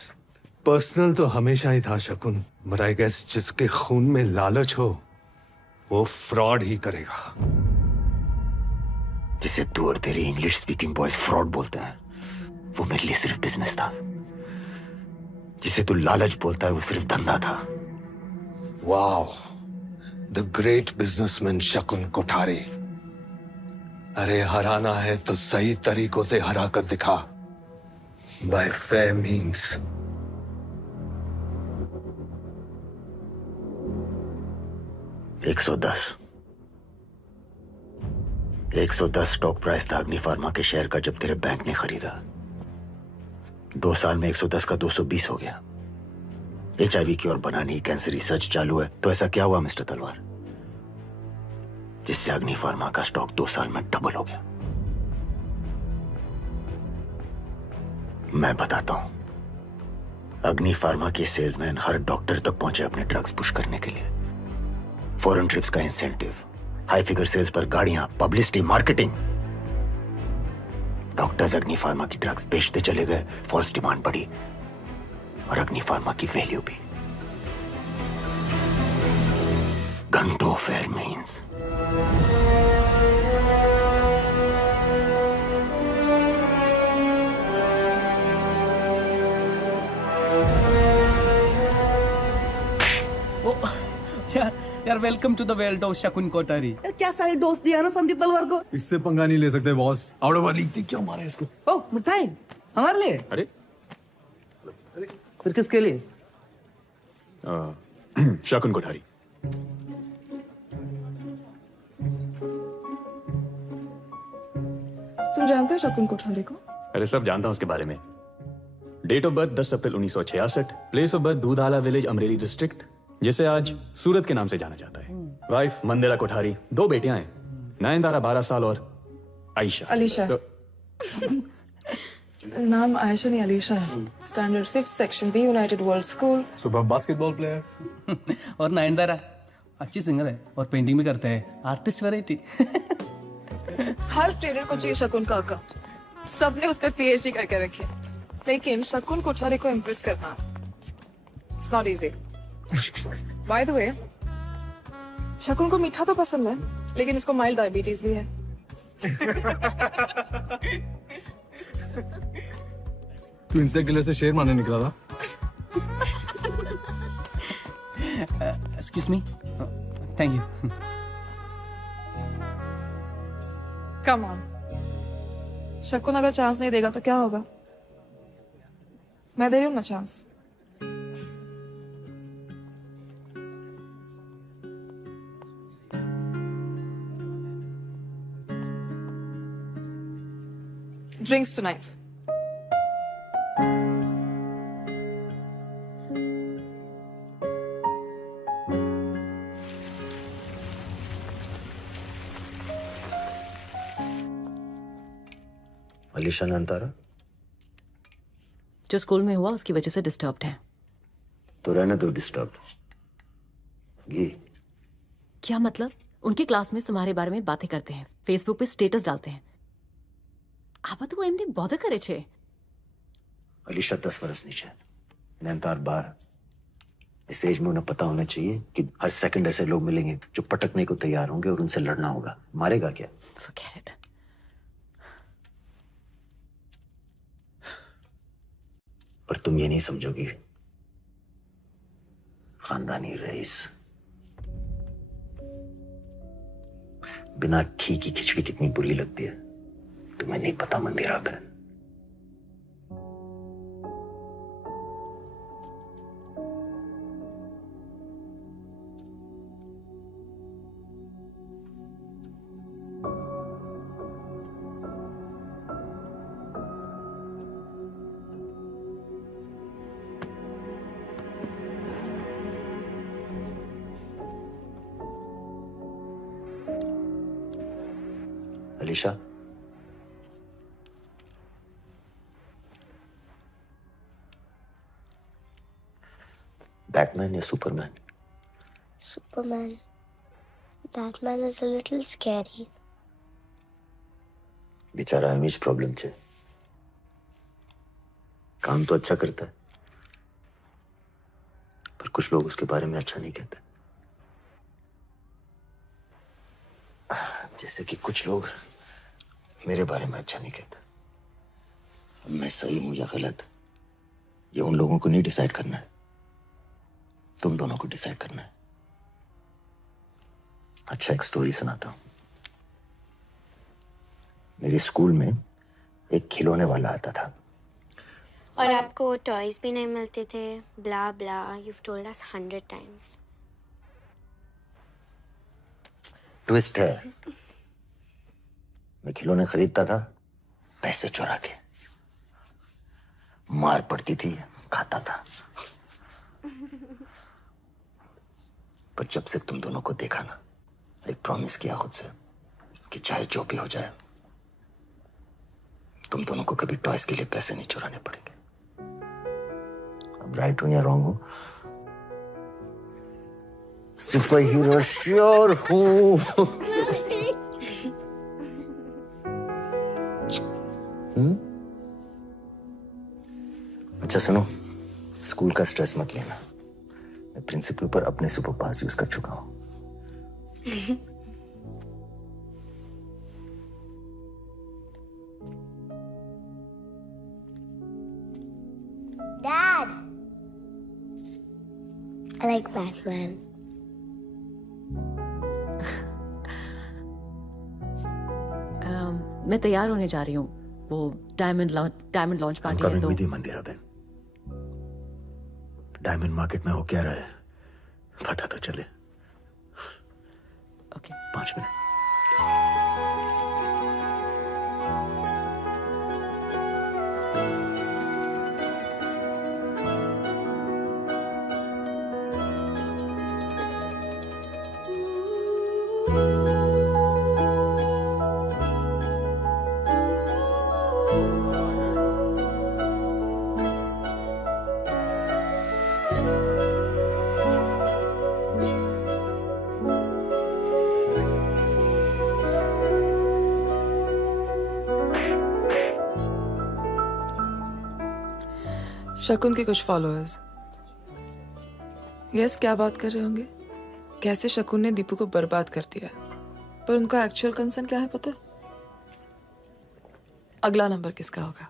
Personal तो हमेशा ही था शकुन, but I guess जिसके खून में लालच हो वो फ्रॉड ही करेगा। जिसे तू और तेरे इंग्लिश स्पीकिंग बॉयज फ्रॉड बोलते हैं, वो मेरे लिए सिर्फ बिजनेस था। जिसे तू लालच बोलता है वो सिर्फ धंधा था। वाओ, द ग्रेट बिजनेसमैन शकुन कोठारी। अरे हराना है तो सही तरीकों से हरा कर दिखा। By fair means. $110 stock price था अग्नि फार्मा के शेयर का जब तेरे बैंक ने खरीदा। 2 साल में 110 का 220 हो गया। HIV क्योर बनाने की कैंसर रिसर्च चालू है। तो ऐसा क्या हुआ मिस्टर तलवार जिससे अग्नि फार्मा का स्टॉक 2 साल में डबल हो गया? मैं बताता हूं। अग्नि फार्मा के सेल्समैन हर डॉक्टर तक पहुंचे अपने ड्रग्स पुश करने के लिए। फॉरेन ट्रिप्स का इंसेंटिव, हाई फिगर सेल्स पर गाड़ियां, पब्लिसिटी, मार्केटिंग। डॉक्टर्स अग्नि फार्मा की ड्रग्स बेचते चले गए, फॉल्स डिमांड बढ़ी और अग्नि फार्मा की वैल्यू भी। घंटों फेयर मीन्स यार welcome to the world of Shakun Kothari. यार क्या सारे दोस्त दिया ना संदीप तलवार को। इससे पंगा नहीं ले सकते बॉस। आउट ऑफ लीग क्यों मारा इसको? ओह मिठाई हमारे लिए। अरे फिर किसके लिए? शकुन कोठारी। तुम जानते हो शकुन कोठारी को? अरे सब जानता हूं उसके बारे में। Date of birth 10 April 1966, place of birth Dudhala village, Amreli district, जिसे आज सूरत के नाम से जाना जाता है। वाइफ मंदिरा कोठारी, 2 बेटियां हैं, नयनतारा 12 साल और आयशा। अलीशा। नाम आयशा नहीं अलीशा है। Standard 5th section B, United World School. सुबह बास्केटबॉल प्लेयर। और नयनतारा अच्छी सिंगर है और पेंटिंग भी करते हैं। Artist variety. हर ट्रेडर को चाहिए शकुन काका। सबने उस पर PhD करके रखी, लेकिन शकुन कोठारी को इम्प्रेस करना it's not easy. By the way, शकुन को मीठा तो पसंद है, लेकिन उसको माइल्ड डायबिटीज भी है। तू इंसेक्ट किलर से शेर मारने निकला था? Excuse me, thank you. Come on, शकुन अगर चांस नहीं देगा तो क्या होगा? मैं दे रही हूँ ना chance. Drinks tonight. Alisha Nayantara जो स्कूल में हुआ उसकी वजह से डिस्टर्ब्ड है। तो रहने दो डिस्टर्ब। ये क्या मतलब? उनकी क्लासमेट्स तुम्हारे बारे में बातें करते हैं, फेसबुक पे स्टेटस डालते हैं। आबा तो एमने बॉधर करे छे। अलीशा 10 वर्ष नीचे, नयनतार 12। इस एज में उन्हें पता होना चाहिए कि हर सेकंड ऐसे लोग मिलेंगे जो पटकने को तैयार होंगे और उनसे लड़ना होगा। मारेगा क्या? Forget it. पर तुम ये नहीं समझोगी, खानदानी रईस बिना घी की खिचड़ी कितनी बुरी लगती है तुम्हें नहीं पता मंदिरा बहन। अलीशा, बैटमैन या Superman? Superman. That man is a little scary. बेचारा इमेज प्रॉब्लम छे। काम तो अच्छा करता है, पर कुछ लोग उसके बारे में अच्छा नहीं कहते। जैसे कि कुछ लोग मेरे बारे में अच्छा नहीं कहते। अब मैं सही हूं या गलत, ये उन लोगों को नहीं डिसाइड करना है, तुम दोनों को डिसाइड करना है। अच्छा, एक स्टोरी सुनाता हूं। मेरे स्कूल में एक खिलौने वाला आता था और आपको टॉयज भी नहीं मिलते थे। ब्ला ब्ला, you've told us 100 times. Twist है, मैं खिलौने खरीदता था पैसे चुरा के, मार पड़ती थी खाता था। पर जब से तुम दोनों को देखा ना, एक प्रॉमिस किया खुद से कि चाहे जो भी हो जाए तुम दोनों को कभी टॉयज के लिए पैसे नहीं चुराने पड़ेंगे। अब राइट हूं या रॉन्ग हूं? सुपर हीरो श्योर हूं। अच्छा सुनो, स्कूल का स्ट्रेस मत लेना। मैं प्रिंसिपल पर अपने सुपर पास यूज कर चुका हूं। Dad, I like Batman. मैं तैयार होने जा रही हूँ, वो डायमंड लॉन्च पार्टी है तो। मंदिरा बहन, डायमंड मार्केट में हो क्या रहा है पता तो चले। Okay 5 minute. शकुन के कुछ फॉलोअर्स यस क्या बात कर रहे होंगे, कैसे शकुन ने दीपू को बर्बाद कर दिया, पर उनका एक्चुअल कंसर्न क्या है पता है? अगला नंबर किसका होगा?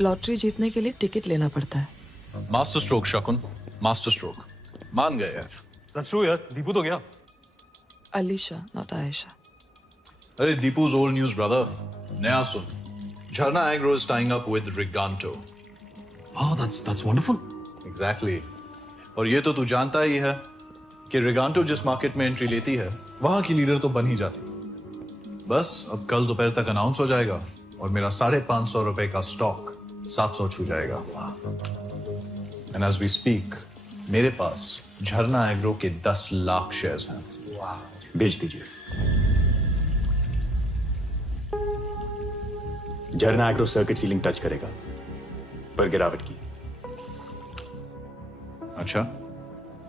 लॉटरी जीतने के लिए टिकट लेना पड़ता है। मास्टर स्ट्रोक शकुन, मास्टर स्ट्रोक। मान गए यार। That's true यार, दीपू तो गया। अलीशा, नॉट आयशा। अरे दीपू's old news brother। नया सुन। Jharna Agro is tying up with Riganto। Oh, that's wonderful। Exactly। और ये तो तू जानता ही है कि Riganto जिस मार्केट में एंट्री लेती है, वहां की लीडर तो बन ही जाती। बस अब कल दोपहर तक अनाउंस हो जाएगा और मेरा 550 रुपए का स्टॉक 700 छू जाएगा। एंड एज वी स्पीक मेरे पास झरना एग्रो के 10 लाख शेयर्स हैं। भेज दीजिए। झरना एग्रो सर्किट सीलिंग टच करेगा पर गिरावट की। अच्छा,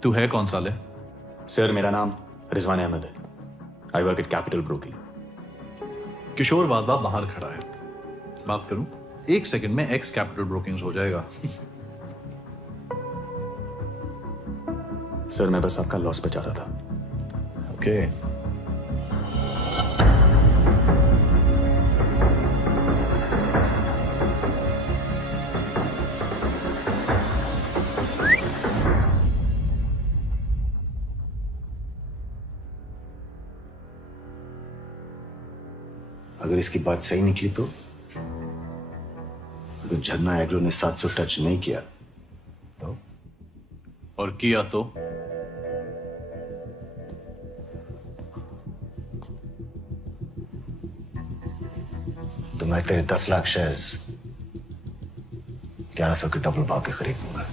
तू है कौन साले? सर मेरा नाम रिजवान अहमद है। I work at capital broking. Kishore Vada बाहर खड़ा है, बात करूं? 1 सेकंड में एक्स कैपिटल ब्रोकिंग हो जाएगा। सर मैं बस आपका लॉस बचा रहा था। ओके। अगर इसकी बात सही निकली तो, अगर झरना एग्रो ने 700 टच नहीं किया तो, और किया तो मैं तेरे 10 लाख शेयर्स 1100 के डबल भाव के खरीदूंगा।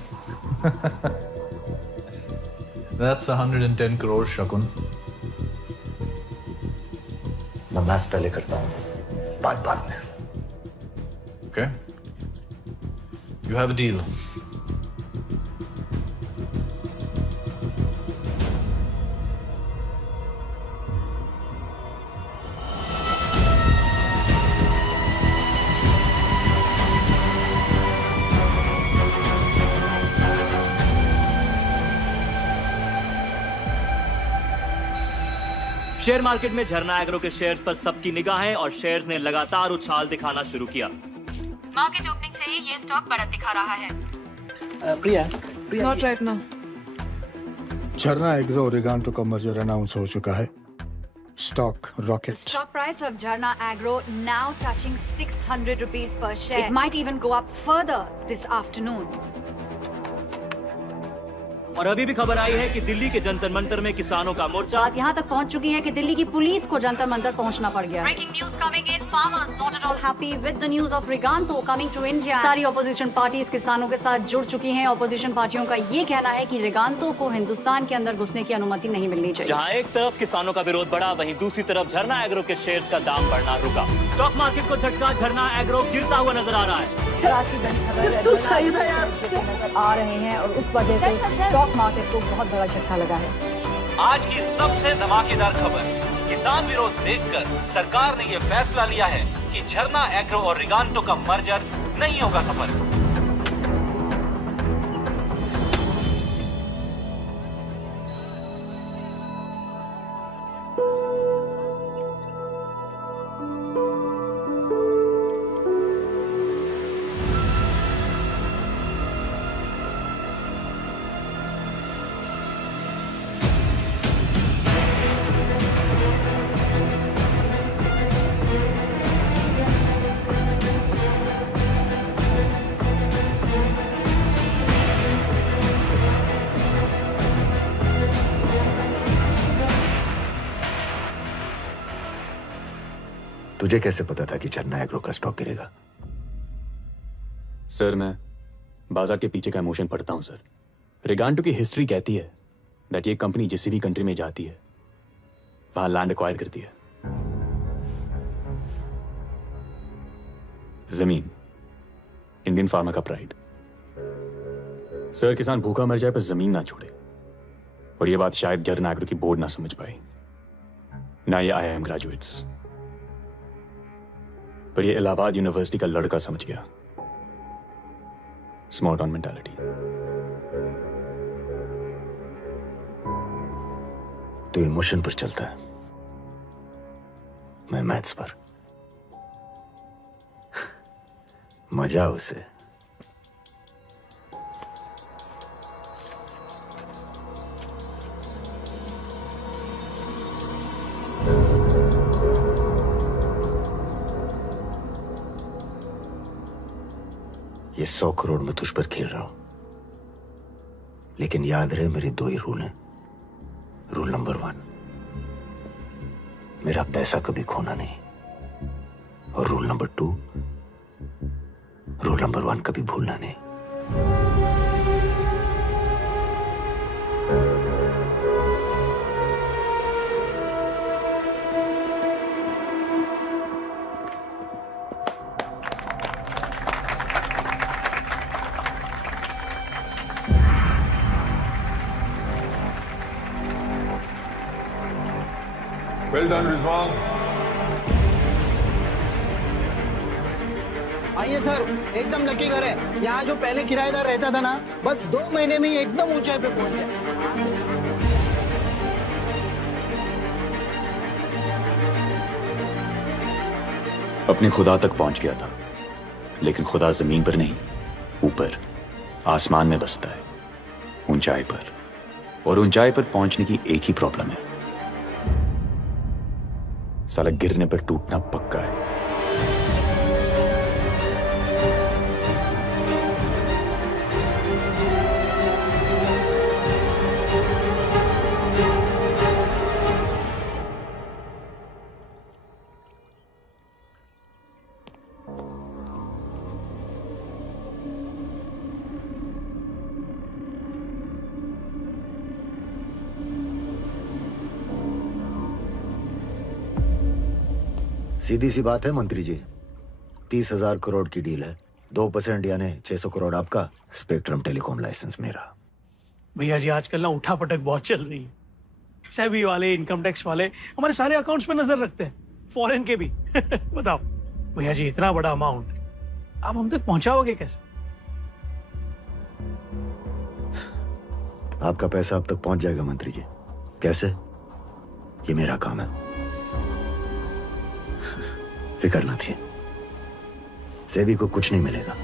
That's 110 crores शकुन। मैं मैथ्स पहले करता हूं, बाद में। Okay, you have a deal। Share market में झरना एग्रो के शेयर्स पर सबकी निगाहें और शेयर्स ने लगातार उछाल दिखाना शुरू किया। मार्केट ओपनिंग से ही ये स्टॉक बढ़त दिखा रहा है। प्रिया नॉट राइट नाउ। झरना एग्रो और रिगांटो का मर्जर अनाउंस हो चुका है। Stock rocket. Stock price of Jharna Agro now touching 600 rupees per share. It might even go up further this afternoon. और अभी भी खबर आई है कि दिल्ली के जंतर मंतर में किसानों का मोर्चा बात यहाँ तक पहुँच चुकी है कि दिल्ली की पुलिस को जंतर मंतर पहुँचना पड़ गया। Breaking news coming in. Farmers not at all happy with the news of Riganto coming to India. सारी ऑपोजिशन पार्टीज किसानों के साथ जुड़ चुकी हैं। ऑपोजिशन पार्टियों का ये कहना है कि रिगांतो को हिंदुस्तान के अंदर घुसने की अनुमति नहीं मिलनी चाहिए। जहां एक तरफ किसानों का विरोध बढ़ा, वहीं दूसरी तरफ झरना एग्रो के शेयर्स का दाम बढ़ना रुका। स्टॉक मार्केट को झटका, झरना एग्रो गिरता हुआ नजर आ रहा है। आ रहे हैं और उस वजह से स्टॉक मार्केट को बहुत बड़ा झटका लगा है। आज की सबसे धमाकेदार खबर, किसान विरोध देखकर सरकार ने ये फैसला लिया है कि झरना एग्रो और रिगांटो का मर्जर नहीं होगा सफल। तुझे कैसे पता था कि झरना एग्रो का स्टॉक गिरेगा? सर, मैं बाजार के पीछे का इमोशन पढ़ता हूं सर। रिगांटो की हिस्ट्री कहती है दैट ये कंपनी जिस भी कंट्री में जाती है वहां लैंड एक्वायर करती है। जमीन, इंडियन फार्मा का प्राइड। सर, किसान भूखा मर जाए पर जमीन ना छोड़े, और ये बात शायद झरना एग्रो की बोर्ड ना समझ पाई, ना ये IIM ग्रेजुएट्स, पर ये इलाहाबाद यूनिवर्सिटी का लड़का समझ गया। Small town mentality. तो इमोशन पर चलता है, मैं मैथ्स पर। मजा उसे। ये 100 करोड़ में तुझ पर खेल रहा हूं, लेकिन याद रहे मेरे 2 ही रूल हैं। रूल नंबर 1, मेरा पैसा कभी खोना नहीं, और रूल नंबर 2, रूल नंबर 1 कभी भूलना नहीं। Well done, Rizwan. आइए सर, एकदम लकी घर है। यहाँ जो पहले किराएदार रहता था ना, बस 2 महीने में ही एकदम ऊंचाई पे पहुंच गया। अपने खुदा तक पहुंच गया था, लेकिन खुदा जमीन पर नहीं, ऊपर आसमान में बसता है, ऊंचाई पर। और ऊंचाई पर पहुंचने की एक ही प्रॉब्लम है, साला गिरने पर टूटना पक्का है। सीधी सी बात है मंत्री जी, 30,000 करोड़ की डील है। 2% यानी 600 करोड़ आपका, स्पेक्ट्रम टेलीकॉम लाइसेंस मेरा। भैया जी, आजकल ना उठा पटक बहुत चल रही है। सेबी वाले, इनकम टैक्स वाले हमारे सारे अकाउंट्स पे नजर रखते हैं, फॉरेन के भी। बताओ भैया जी, इतना बड़ा अमाउंट आप हम तक पहुंचाओगे कैसे? आपका पैसा अब तक पहुंच जाएगा मंत्री जी। कैसे? ये मेरा काम है। फिक्र ना थी, सेबी को कुछ नहीं मिलेगा।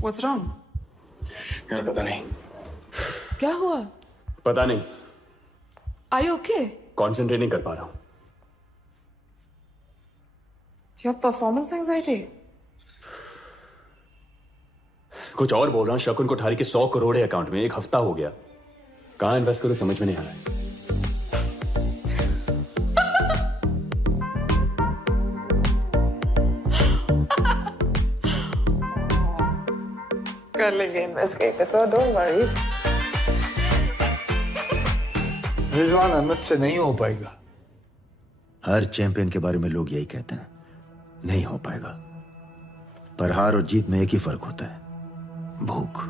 What's wrong? यार पता नहीं, क्या हुआ? पता नहीं, Are you okay? कॉन्सेंट्रेट नहीं कर पा रहा हूँ। Do you have performance anxiety? कुछ और बोल रहा हूँ। शकुन कोठारी के 100 करोड़ है अकाउंट में, 1 हफ्ता हो गया। कहाँ इन्वेस्ट करूँ समझ में नहीं आ रहा है। कर लेंगे इन्वेस्ट कहीं तो डोंट वरी। रिजवान अहमद से नहीं हो पाएगा। हर चैंपियन के बारे में लोग यही कहते हैं, नहीं हो पाएगा। पर हार और जीत में एक ही फर्क होता है, भूख।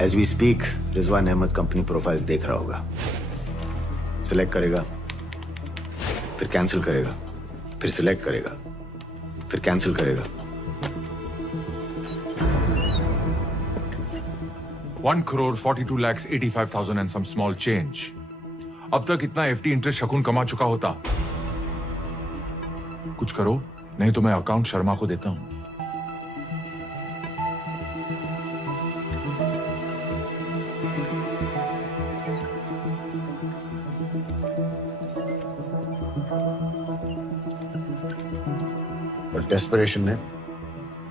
As we speak Rizwan Ahmed company profiles देख रहा होगा, सिलेक्ट करेगा, फिर कैंसिल करेगा, फिर सिलेक्ट करेगा, फिर कैंसिल करेगा। 1,42,85,000 and some small change. अब तक इतना एफडी इंटरेस्ट शकुन कमा चुका होता। कुछ करो, नहीं तो मैं अकाउंट शर्मा को देता हूं। और डेस्परेशन में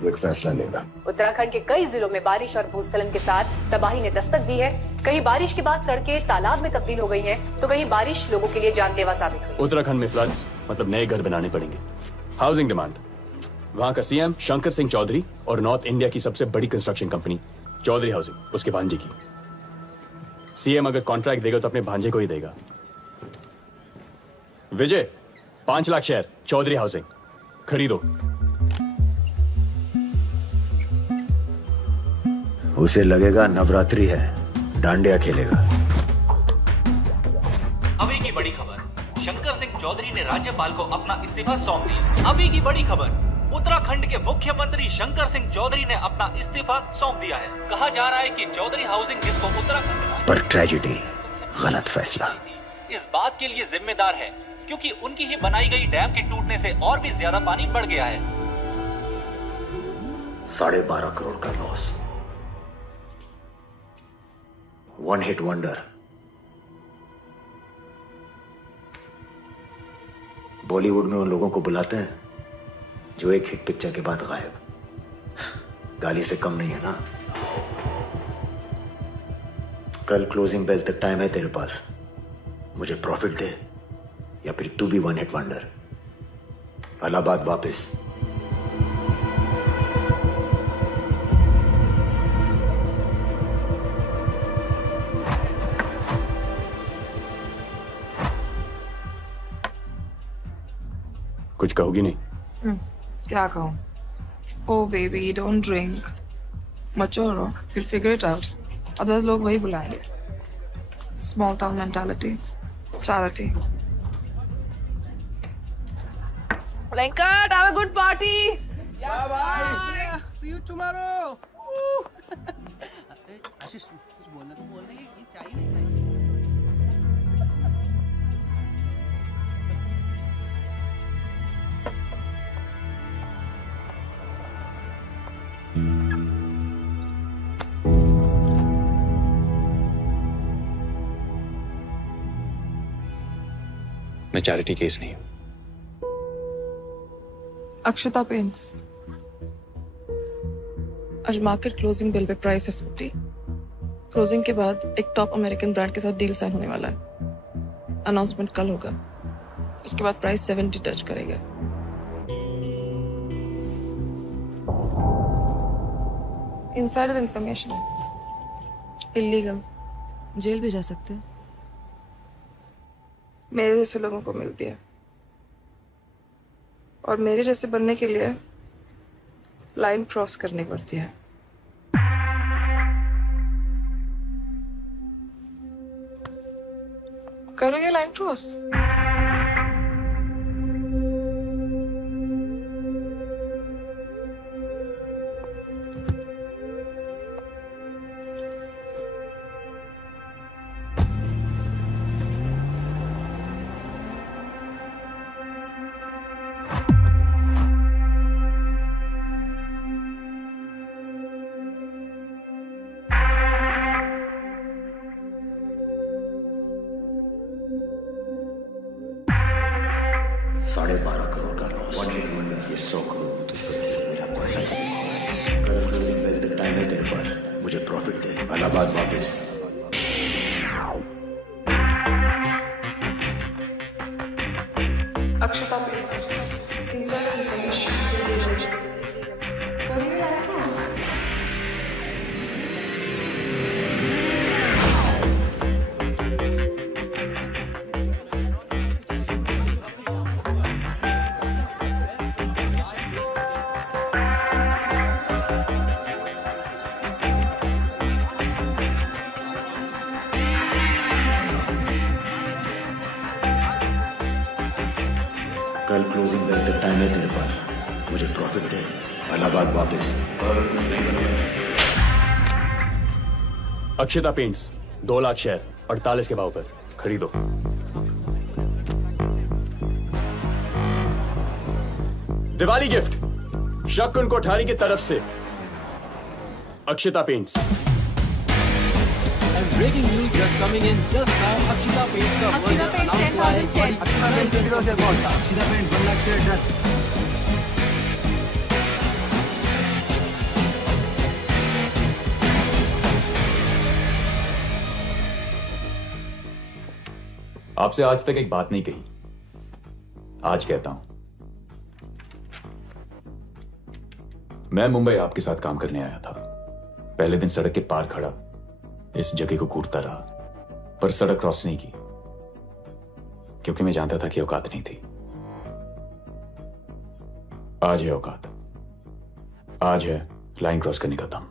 वो एक फैसला लेगा। उत्तराखंड के कई जिलों में बारिश और भूस्खलन के साथ तबाही ने दस्तक दी है। कहीं बारिश के बाद सड़कें तालाब में तब्दील हो गई हैं, तो कहीं बारिश लोगों के लिए जानलेवा साबित हुई। उत्तराखंड में फ्लड्स मतलब नए घर बनाने पड़ेंगे। हाउसिंग डिमांड, वहां का सीएम शंकर सिंह चौधरी और नॉर्थ इंडिया की सबसे बड़ी कंस्ट्रक्शन कंपनी चौधरी हाउसिंग, उसके भांजे की। सीएम अगर कॉन्ट्रैक्ट देगा तो अपने भांजे को ही देगा। विजय 5 लाख शेयर चौधरी हाउसिंग खरीदो। उसे लगेगा नवरात्रि है, डांडिया खेलेगा। अभी की बड़ी खबर, शंकर सिंह चौधरी ने राज्यपाल को अपना इस्तीफा सौंप दिया। अभी की बड़ी खबर, उत्तराखंड के मुख्यमंत्री शंकर सिंह चौधरी ने अपना इस्तीफा सौंप दिया है। कहा जा रहा है कि चौधरी हाउसिंग जिसको उत्तराखंड पर ट्रेजेडी, गलत फैसला। इस बात के लिए जिम्मेदार है क्योंकि उनकी ही बनाई गई डैम के टूटने से और भी ज्यादा पानी बढ़ गया है। 12.5 करोड़ का loss, one hit wonder. Bollywood में उन लोगों को बुलाते हैं जो एक हिट पिक्चर के बाद गायब। गाली से कम नहीं है ना। कल क्लोजिंग बेल तक टाइम है तेरे पास। मुझे प्रॉफिट दे या फिर तू भी वन हिट वंडर। इलाहाबाद वापस। कुछ कहोगी नहीं? क्या कहूँ? Oh baby, don't drink. Mature हो, you'll figure it out. Otherwise लोग वही बुलाएंगे। Small town mentality, charity. Venkat, have a good party. Yeah, bye. See you tomorrow. आशीष कुछ बोलना तो बोल रही है, ये चाहिए नहीं चाहिए। मैं चैरिटी केस नहीं हूं। अक्षता पेंट्स। आज market closing bill pay price है 40। क्लोजिंग के बाद एक टॉप अमेरिकन ब्रांड के साथ डील साइन होने वाला है। अनाउंसमेंट कल होगा। उसके बाद प्राइस 70 टच करेगा। इनसाइडर इंफॉर्मेशन है, इलीगल, जेल भी जा सकते हैं। मेरे जैसे लोगों को मिलती है, और मेरे जैसे बनने के लिए लाइन क्रॉस करनी पड़ती है। करोगे लाइन क्रॉस? अक्षता पेंट्स, inside information, करोगे लाइन क्रॉस? कल क्लोजिंग बेल तक टाइम है तेरे पास, मुझे प्रॉफिट दे, इलाहाबाद वापस। अक्षता पेंट्स 2 लाख शेयर 48 के भाव पर खरीदो। दिवाली गिफ्ट शकुन कोठारी की तरफ से अक्षता paints. Breaking news just coming in just now. Akshita Paints का Akshita Paints 10,000 share. Akshita Paints 20,000 share bond. Akshita Paints 1 lakh share done। आपसे आज तक एक बात नहीं कही, आज कहता हूं। मैं मुंबई आपके साथ काम करने आया था। पहले दिन सड़क के पार खड़ा इस जगह को घूरता रहा, पर सड़क क्रॉस नहीं की, क्योंकि मैं जानता था कि औकात नहीं थी। आज है औकात, आज है लाइन क्रॉस करने का दम।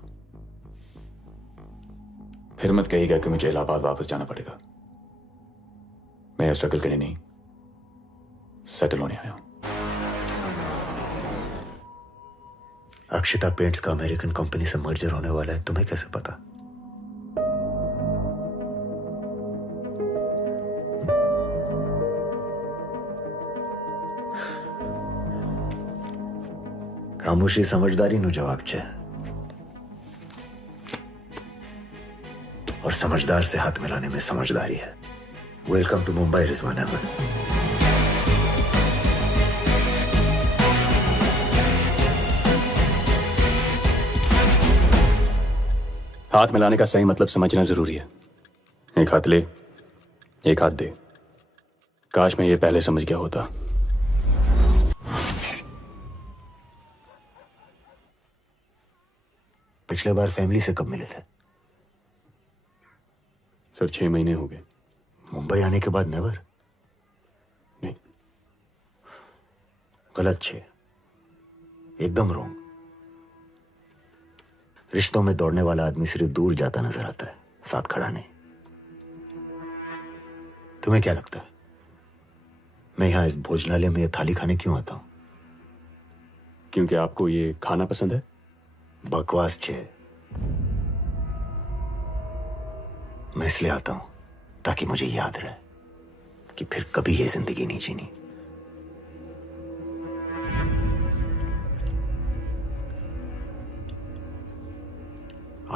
फिर मत कहिएगा कि मुझे इलाहाबाद वापस जाना पड़ेगा। मैं स्ट्रगल करने नहीं, सेटल होने आया हूं। अक्षता पेंट्स का अमेरिकन कंपनी से मर्जर होने वाला है, तुम्हें कैसे पता? खामोशी समझदारी नु जवाब छे, और समझदार से हाथ मिलाने में समझदारी है। Welcome to Mumbai Rizwan Ahmed. हाथ मिलाने का सही मतलब समझना जरूरी है। एक हाथ ले, एक हाथ दे। काश मैं ये पहले समझ गया होता। पिछले बार फैमिली से कब मिले थे? सर 6 महीने हो गए। मुंबई आने के बाद नेवर? नहीं। गलत 6, एकदम रॉन्ग। रिश्तों में दौड़ने वाला आदमी सिर्फ दूर जाता नजर आता है, साथ खड़ा नहीं। तुम्हें क्या लगता है मैं यहां इस भोजनालय में ये थाली खाने क्यों आता हूं? क्योंकि आपको ये खाना पसंद है? बकवास 6। मैं इसलिए आता हूं ताकि मुझे याद रहे कि फिर कभी ये जिंदगी नहीं जीनी।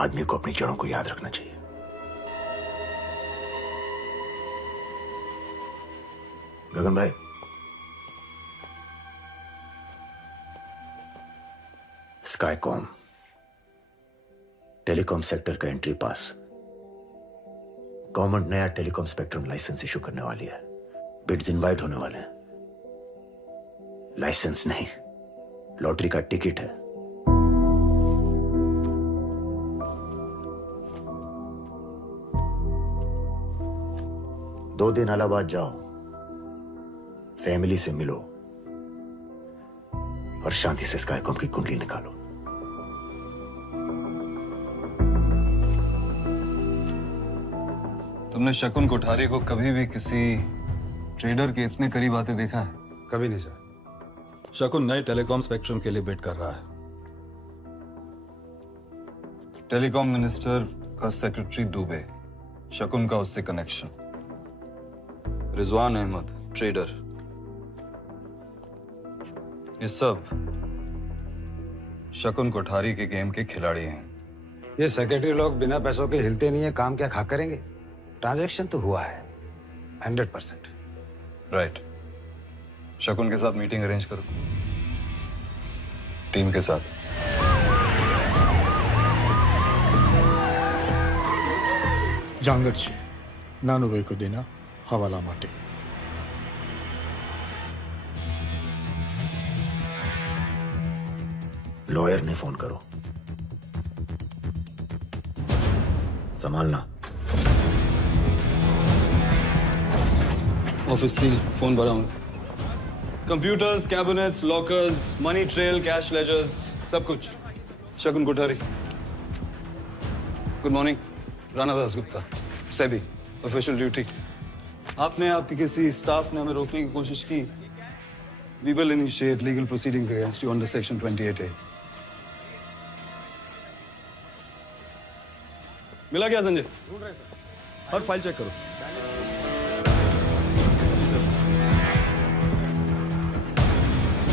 आदमी को अपनी जड़ों को याद रखना चाहिए। गगन भाई, स्काईकॉम टेलीकॉम सेक्टर का एंट्री पास। गवर्नमेंट नया टेलीकॉम स्पेक्ट्रम लाइसेंस इशू करने वाली है। बिड्स इनवाइट होने वाले हैं। लाइसेंस नहीं, लॉटरी का टिकट है। 2 दिन इलाहाबाद जाओ, फैमिली से मिलो और शांति से स्काईकॉम की कुंडली निकालो। तुमने शकुन कोठारी को कभी भी किसी ट्रेडर के इतने करीब आते देखा है? कभी नहीं सर। शकुन नए टेलीकॉम स्पेक्ट्रम के लिए बिड कर रहा है। टेलीकॉम मिनिस्टर का सेक्रेटरी दुबे, शकुन का उससे कनेक्शन। रिजवान अहमद ट्रेडर, ये सब शकुन कोठारी के गेम के खिलाड़ी हैं। ये सेक्रेटरी लोग बिना पैसों के हिलते नहीं है, काम क्या खा करेंगे? ट्रांजैक्शन तो हुआ है 100%। राइट। शकुन के साथ मीटिंग अरेंज करो, टीम के साथ। જાંગડ છે નાનુભાઈ કો દેના હવાલા માટે। लॉयर ने फोन करो, संभालना। ऑफिस सील, फोन भरा हूं। Computers, cabinets, lockers, money trail, cash ledgers, सब कुछ। Shakun Kothari. Good morning, Rana Dasgupta, SEBI, official duty. आपने आपके किसी स्टाफ ने हमें रोकने की कोशिश की। We will initiate legal proceedings against you under Section 28A. मिला क्या संजय? ढूंढ रहे सर। हर फाइल चेक करो।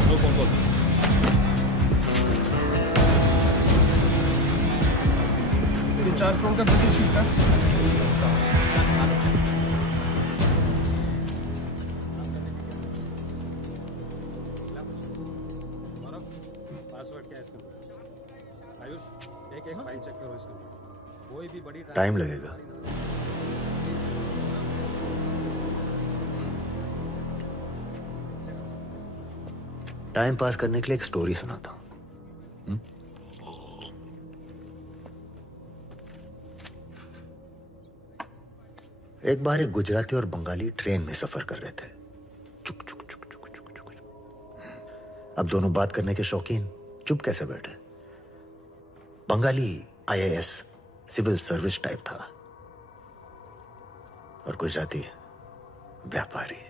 No phone call. ये 4 करोड़ का ब्रिटिश चीज का पासवर्ड क्या है इसका? आयुष, एक फाइल चेक करो इसको। कोई भी बड़ी टाइम लगेगा। टाइम पास करने के लिए एक स्टोरी सुनाता हूं। एक बार एक गुजराती और बंगाली ट्रेन में सफर कर रहे थे। चुक चुक चुक चुक चुक चुक। अब दोनों बात करने के शौकीन चुप कैसे बैठे? Bengali IAS civil service type था और गुजराती व्यापारी।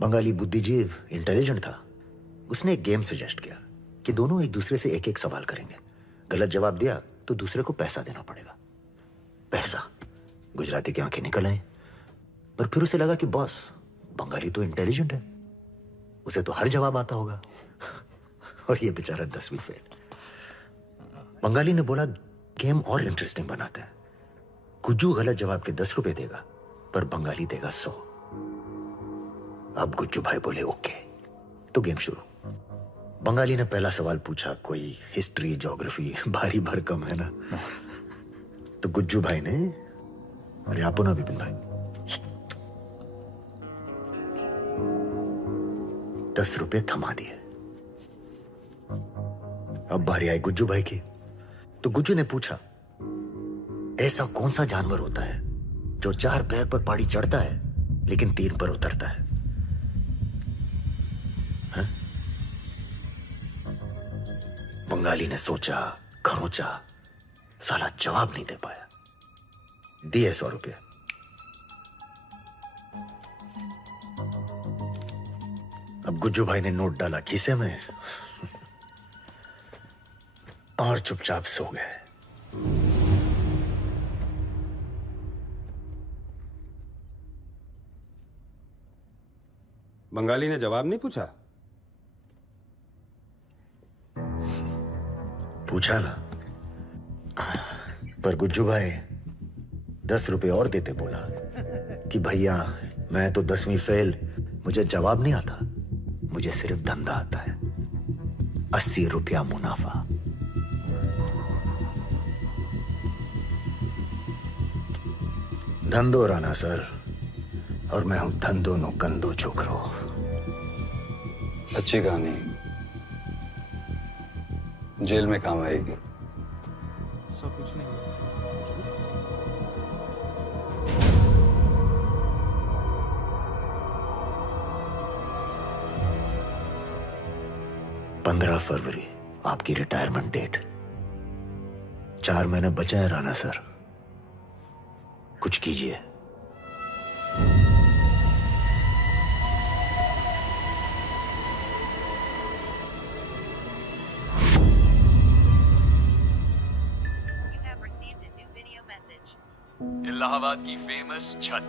बंगाली बुद्धिजीव इंटेलिजेंट था। उसने एक गेम सजेस्ट किया कि दोनों एक दूसरे से एक एक सवाल करेंगे। गलत जवाब दिया तो दूसरे को पैसा देना पड़ेगा। पैसा। गुजराती की आंखें निकल आई, पर फिर उसे लगा कि बॉस, बंगाली तो इंटेलिजेंट है, उसे तो हर जवाब आता होगा और ये बेचारा 10वीं फेल। बंगाली ने बोला, गेम और इंटरेस्टिंग बनाते हैं। गुज्जू गलत जवाब के 10 रुपए देगा, पर बंगाली देगा 100। अब गुज्जू भाई बोले ओके, तो गेम शुरू। बंगाली ने पहला सवाल पूछा, कोई हिस्ट्री ज्योग्राफी, भारी भरकम है ना। तो गुज्जू भाई ने, अरे आपो ना विपिन भाई, 10 रुपए थमा दिए। अब बारी आई गुज्जू भाई की। तो गुज्जू ने पूछा, ऐसा कौन सा जानवर होता है जो 4 पैर पर पहाड़ी चढ़ता है लेकिन 3 पर उतरता है? बंगाली ने सोचा, खरोचा, साला जवाब नहीं दे पाया। दिए 100 रुपये। अब गुज्जू भाई ने नोट डाला खीसे में और चुपचाप सो गए। बंगाली ने जवाब नहीं पूछा? पूछा ना, पर गुज्जू भाई 10 रुपए और देते बोला कि भैया, मैं तो 10वीं फेल, मुझे जवाब नहीं आता, मुझे सिर्फ धंधा आता है। 80 रुपया मुनाफा। धंधो राणा सर, और मैं हूं धंधो नो कंदो छोकरो। अच्छी कहानी, जेल में काम आएगी। सब कुछ नहीं। 15 फरवरी आपकी रिटायरमेंट डेट। 4 महीने बचे हैं राणा सर, कुछ कीजिए। इलाहाबाद की फेमस छत।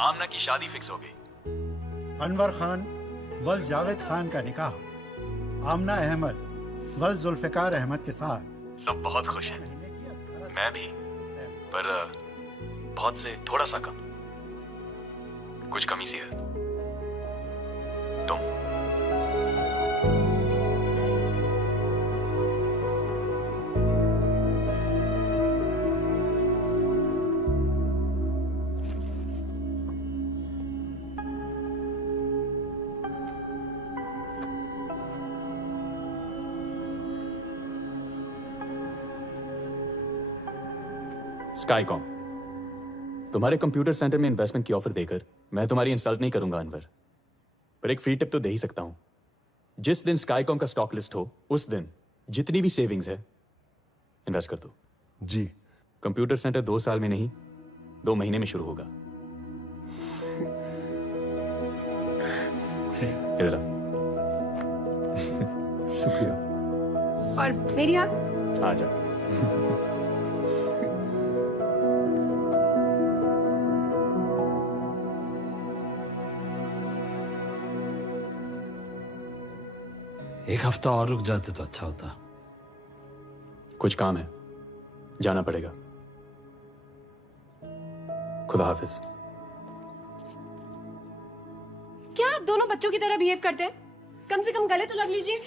आमना की शादी फिक्स हो गई। अनवर खान वल जावेद खान का निकाह आमना अहमद वल जुल्फिकार अहमद के साथ। सब बहुत खुश हैं, मैं भी, पर बहुत से थोड़ा सा कम। कुछ कमी सी है। तुम स्काईकॉम, तुम्हारे कंप्यूटर सेंटर में इन्वेस्टमेंट की ऑफर देकर मैं तुम्हारी इंसल्ट नहीं करूंगा अनवर, पर एक फ्री टिप तो दे ही सकता हूं। जिस दिन स्काईकॉम का स्टॉक लिस्ट हो उस दिन जितनी भी सेविंग्स है इन्वेस्ट कर दो। जी। कंप्यूटर सेंटर 2 साल में नहीं 2 महीने में शुरू होगा। इधर आ। शुक्रिया। और मेरी आप? आ जा। एक हफ्ता और रुक जाते तो अच्छा होता। कुछ काम है, जाना पड़ेगा। खुदा हाफिज। क्या आप दोनों बच्चों की तरह बिहेव करते हैं? कम से कम गले तो लग लीजिए।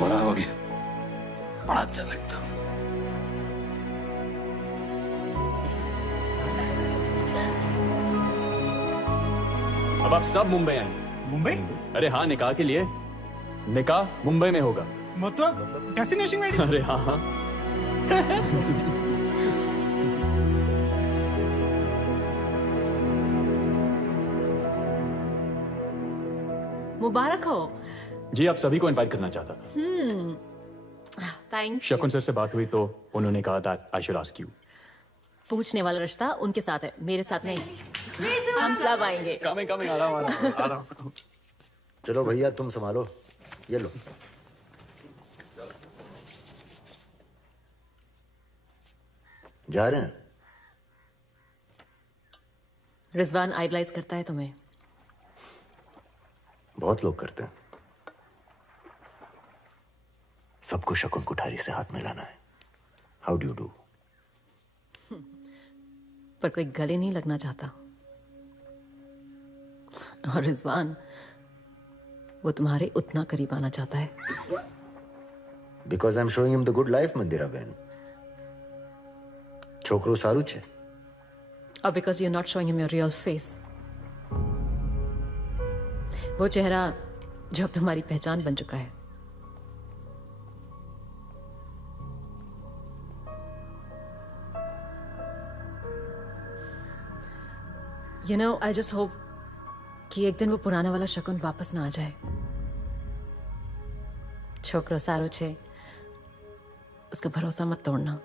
बड़ा हो गया, बड़ा अच्छा लगता। अब आप सब मुंबई आएंगे। मुंबई? अरे हाँ, निकाह के लिए। निकाह मुंबई में होगा। मतलब डेस्टिनेशन वेडिंग? अरे हाँ हाँ। मुबारक हो। जी, आप सभी को इनवाइट करना चाहता था। थैंक शकुन सर से बात हुई तो उन्होंने कहा था आई शुड आस्क यू। पूछने वाला रिश्ता उनके साथ है, मेरे साथ नहीं। हम सब आएंगे। कमिंग आ रहा हूँ। चलो भैया तुम संभालो, ये लो। जा रहे हैं? रिजवान आइडलाइज करता है तुम्हें। बहुत लोग करते हैं। सबको शकुन कुठारी से हाथ मिलाना है। How do you do? पर कोई गले नहीं लगना चाहता। और रिजवान वो तुम्हारे उतना करीब आना चाहता है। Because I am showing him the good life Mandira बहन। छोकरो सारू छे। और because you are not showing him your real face. वो चेहरा जो अब तुम्हारी पहचान बन चुका है। You know, I just hope कि एक दिन वो पुराना वाला शकुन वापस ना आ जाए। छोकरो सारो छे, उसका भरोसा मत तोड़ना।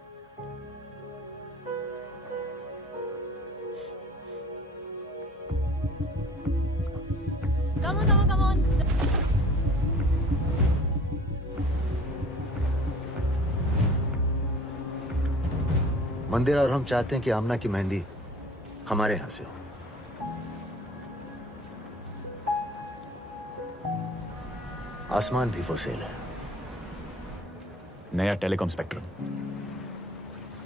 Come on. मंदिर और हम चाहते हैं कि आमना की मेहंदी हमारे यहां से हो। आसमान भी फॉर सेल है। नया टेलीकॉम स्पेक्ट्रम।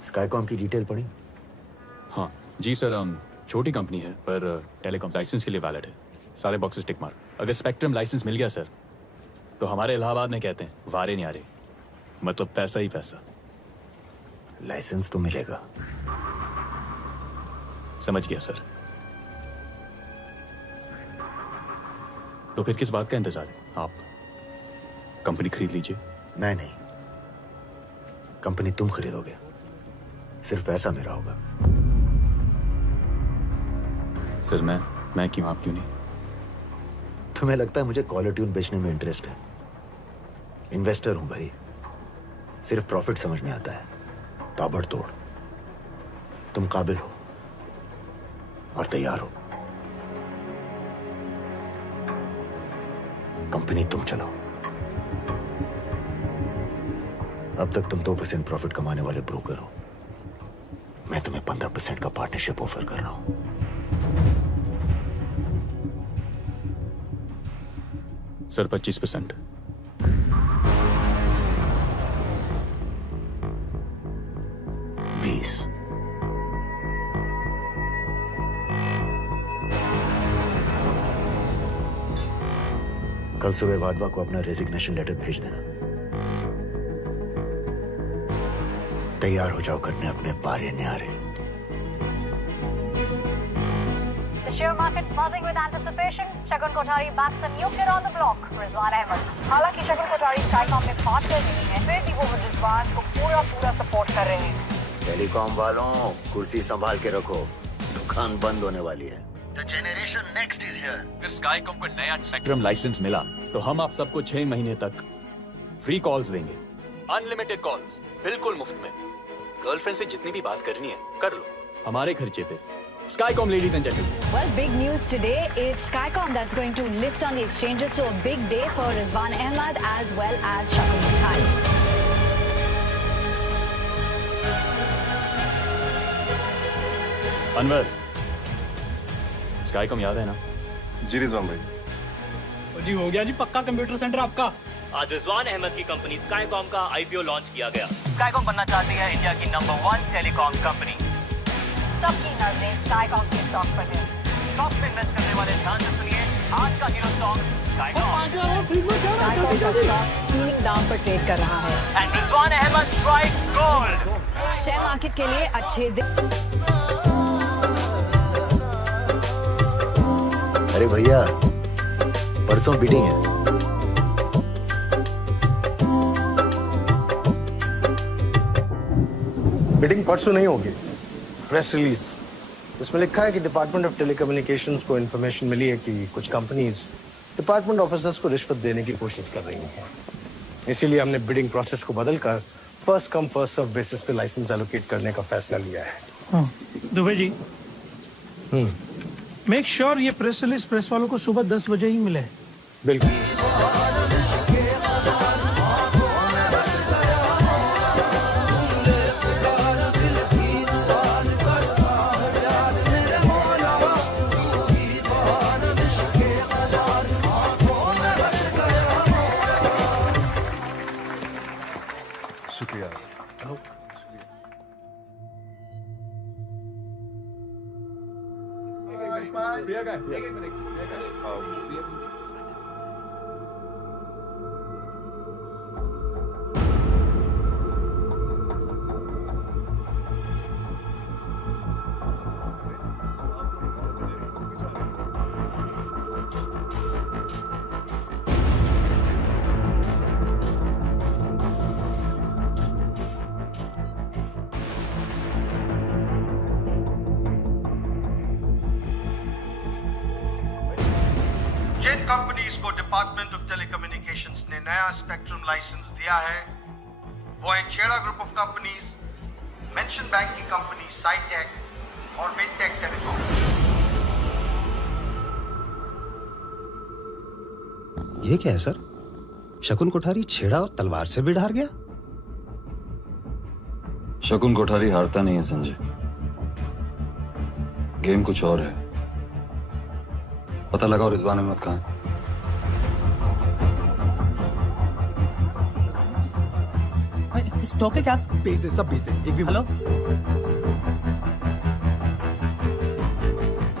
स्काईकॉम की डिटेल पढ़ी? हाँ जी सर, छोटी कंपनी है पर टेलीकॉम लाइसेंस के लिए वैलिड है। सारे बॉक्सेस टिक मार। अगर स्पेक्ट्रम लाइसेंस मिल गया सर तो हमारे इलाहाबाद में कहते हैं वारे नहीं आ रहे, मतलब पैसा ही पैसा। लाइसेंस तो मिलेगा। समझ गया सर। तो फिर किस बात का इंतजार है? आप कंपनी खरीद लीजिए। मैं नहीं, कंपनी तुम खरीदोगे, सिर्फ पैसा मेरा होगा। सर मैं क्यों, आप क्यों नहीं? तुम्हें लगता है मुझे कॉलर ट्यून बेचने में इंटरेस्ट है? इन्वेस्टर हूं भाई, सिर्फ प्रॉफिट समझ में आता है, ताबड़तोड़। तुम काबिल हो और तैयार हो, कंपनी तुम चलाओ। अब तक तुम 2% प्रॉफिट कमाने वाले ब्रोकर हो, मैं तुम्हें 15% का पार्टनरशिप ऑफर कर रहा हूं। सर 25%। कल सुबह वाधवा को अपना रेजिग्नेशन लेटर भेज देना। तैयार हो जाओ करने अपने पारे न्यारे। The share market buzzing with anticipation. Shakun Kothari backs a new kid on the block, Rizwan Ahmed. हालांकि शकुन कोठारी स्काईकॉम में पार्ट कर रही है, फिर भी वो रिजवान को पूरा सपोर्ट कर रहे हैं। टेलीकॉम वालों, कुर्सी संभाल के रखो, दुकान बंद होने वाली है। The generation next is here. फिर स्काईकॉम को नया स्पेक्ट्रम लाइसेंस मिला तो हम आप सबको 6 महीने तक फ्री कॉल्स देंगे, अनलिमिटेड कॉल्स, बिल्कुल मुफ्त में। गर्लफ्रेंड से जितनी भी बात करनी है कर लो, हमारे खर्चे पे। Skycom, ladies and gentlemen. Well, big news today. It's Skycom that's going to list on the exchanges. So a big day for Rizwan Ahmed as well as Shakun Kothari. Anwar, Skycom याद है ना? जी रिजवान भाई। जी हो गया जी, पक्का कंप्यूटर सेंटर आपका। आज रिजवान अहमद की कंपनी स्काईकॉम का आईपीओ लॉन्च किया गया। स्काईकॉम बनना चाहती है इंडिया की नंबर 1 टेलीकॉम कंपनी। सबकी नजरें स्काईकॉम के स्टॉक पर हैं। स्टॉक में इन्वेस्ट करने वाले ध्यान से सुनिए, आज का हीरो स्टॉक स्काईकॉम। स्काईकॉम का स्टॉक सीलिंग दाम पर ट्रेड कर रहा है। And Rizwan Ahmed strike gold. Share market के लिए अच्छे दिन। अरे भैया, परसों बीटिंग है। बिडिंग परसों नहीं होगी, प्रेस रिलीज। इसमें लिखा है कि डिपार्टमेंट ऑफ टेलीकम्युनिकेशंस को इन्फॉर्मेशन मिली है कि कुछ कंपनीज डिपार्टमेंट ऑफिसर्स को रिश्वत देने की कोशिश कर रही हैं। इसीलिए हमने बिडिंग प्रोसेस को बदलकर first come first serve basis पे लाइसेंस एलोकेट करने का फैसला लिया है। दुबे जी, मेक श्योर ये प्रेस रिलीज प्रेस वालों को सुबह 10 बजे ही मिले। बिल्कुल। जिन कंपनीज को डिपार्टमेंट ऑफ टेलीकम्युनिकेशंस ने नया स्पेक्ट्रम लाइसेंस दिया है वो है छेड़ा ग्रुप ऑफ कंपनीज, मेंशन बैंक की कंपनी साइटेक और विनटेक टेलीकॉम। ये क्या है सर? शकुन कोठारी छेड़ा और तलवार से भी ढार गया। शकुन कोठारी हारता नहीं है संजय, गेम कुछ और है। पता लगाओ रिजवान अहमद कहाँ है। स्टॉक के क्या भेज दे, सब भेज दे। एक भी हेलो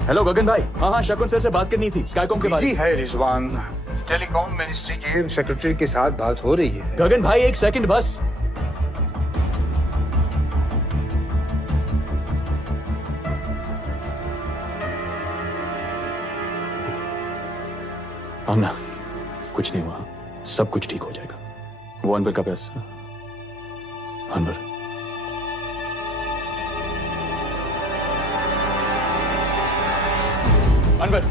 हेलो गगन भाई। हाँ, शकुन सर से बात करनी थी स्काईकॉम के बारे में। है रिजवान, टेलीकॉम मिनिस्ट्री के सेक्रेटरी के साथ बात हो रही है। गगन भाई 1 सेकंड बस। आना, कुछ नहीं हुआ, सब कुछ ठीक हो जाएगा। वो अनवर का पैसा, अनवर अनवर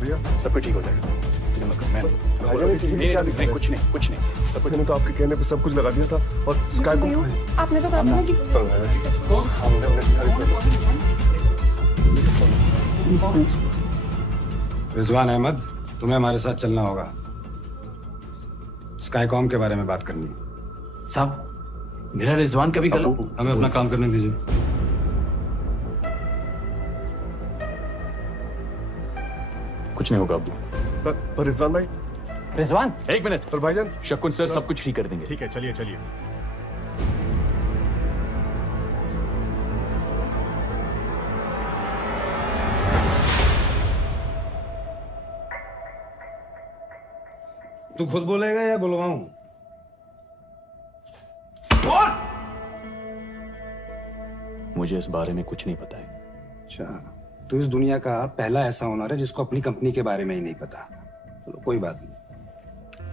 भैया सब कुछ ठीक हो जाएगा। नहीं, कुछ नहीं, सब कुछ। मैंने तो आपके कहने पे सब कुछ लगा दिया था और स्काई को आपने तो कहा था कि रिजवान अहमद, तुम्हें हमारे साथ चलना होगा। स्काईकॉम के बारे में बात करनी है। साहब, मेरा रिजवान कभी गलत। हमें अपना काम करने दीजिए। कुछ नहीं होगा अब्बू। पर रिजवान भाई, रिजवान एक मिनट। पर भाईजान, शकुन सर सब कुछ ठीक कर देंगे। ठीक है, चलिए चलिए। तू खुद बोलेगा या बुलवाऊं? मुझे इस बारे में कुछ नहीं पता है। अच्छा, तो इस दुनिया का पहला ऐसा ओनर है जिसको अपनी कंपनी के बारे में ही नहीं पता। चलो कोई बात नहीं,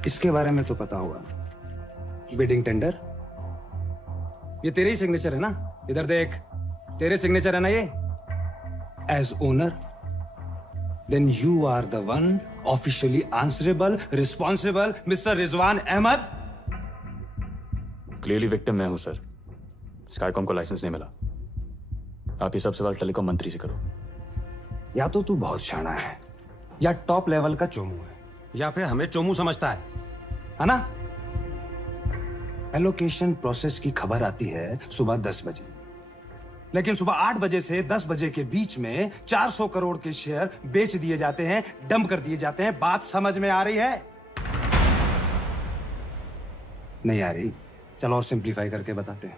इसके बारे में तो पता होगा। बिडिंग टेंडर, ये तेरे ही सिग्नेचर है ना? इधर देख, तेरे सिग्नेचर है ना ये? As owner, then you are the one officially answerable, responsible, mister Rizwan Ahmed. Clearly victim मैं हूं सर। स्काईकॉम को लाइसेंस नहीं मिला। आप ये सब सवाल टेलीकॉम मंत्री से करो। या तो तू बहुत शाना है, या टॉप लेवल का चोमू है, या फिर हमें चोमू समझता है ना? एलोकेशन प्रोसेस की खबर आती है सुबह 10 बजे, लेकिन सुबह 8 बजे से 10 बजे के बीच में 400 करोड़ के शेयर बेच दिए जाते हैं, डंप कर दिए जाते हैं। बात समझ में आ रही है? नहीं आ रही? चलो और सिंप्लीफाई करके बताते हैं।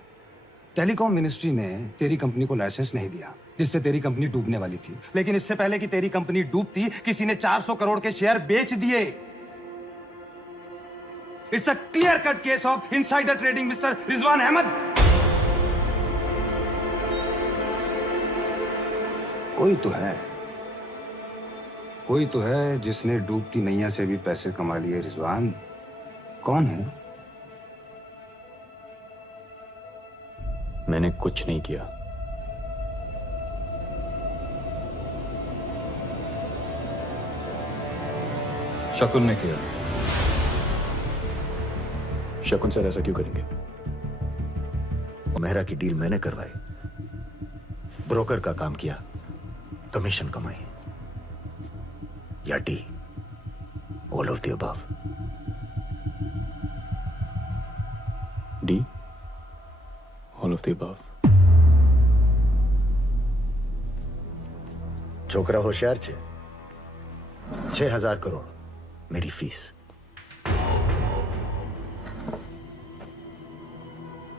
टेलीकॉम मिनिस्ट्री ने तेरी कंपनी को लाइसेंस नहीं दिया, जिससे तेरी कंपनी डूबने वाली थी। लेकिन इससे पहले कि तेरी कंपनी डूबती, किसी ने 400 करोड़ के शेयर बेच दिए। It's a clear cut case of insider trading, mister Rizwan Ahmed. कोई तो है जिसने डूबती नैया से भी पैसे कमा लिए। रिजवान कौन है? मैंने कुछ नहीं किया। शकुन ने किया। शकुन सर ऐसा क्यों करेंगे? मेहरा की डील मैंने करवाई, ब्रोकर का काम किया, कमीशन कमाई, या D, all of the above. D, all of the above. छोकरा होशियार छे। 6,000 करोड़ मेरी फीस।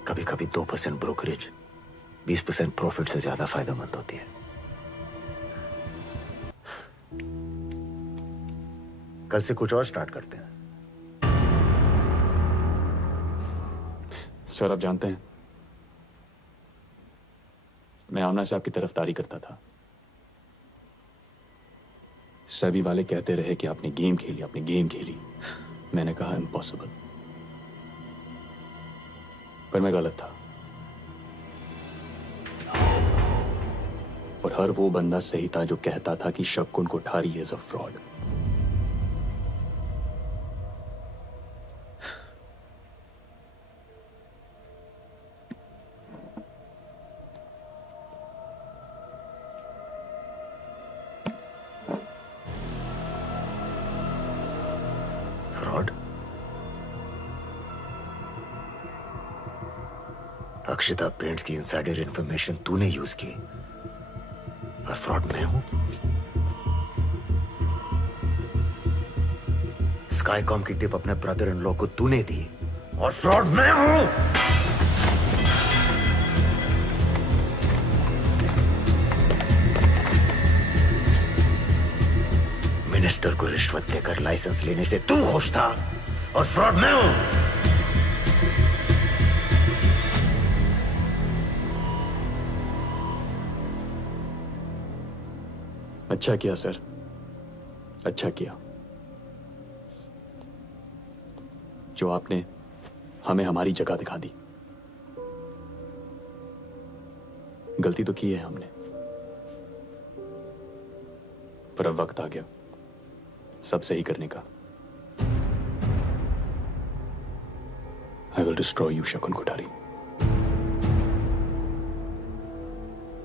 कभी कभी 2% ब्रोकरेज 20% प्रॉफिट से ज्यादा फायदेमंद होती है। कल से कुछ और स्टार्ट करते हैं। सर आप जानते हैं, मैं आमना से आपकी तरफदारी करता था। सभी वाले कहते रहे कि आपने गेम खेली। मैंने कहा इम्पॉसिबल, पर मैं गलत था। और हर वो बंदा सही था जो कहता था कि शकुन Kothari is a fraud. Fraud? Akshita paints की इनसाइडर इंफॉर्मेशन तूने यूज की और फ्रॉड मैं हूं? स्काईकॉम की टिप अपने ब्रदर इन लॉ को तूने दी और फ्रॉड मैं हूं? मिनिस्टर को रिश्वत देकर लाइसेंस लेने से तू खुश था और फ्रॉड मैं हूं? अच्छा किया सर, अच्छा किया जो आपने हमें हमारी जगह दिखा दी। गलती तो की है हमने, पर अब वक्त आ गया सब सही करने का। आई विल डिस्ट्रॉय यू शकुन कोठारी।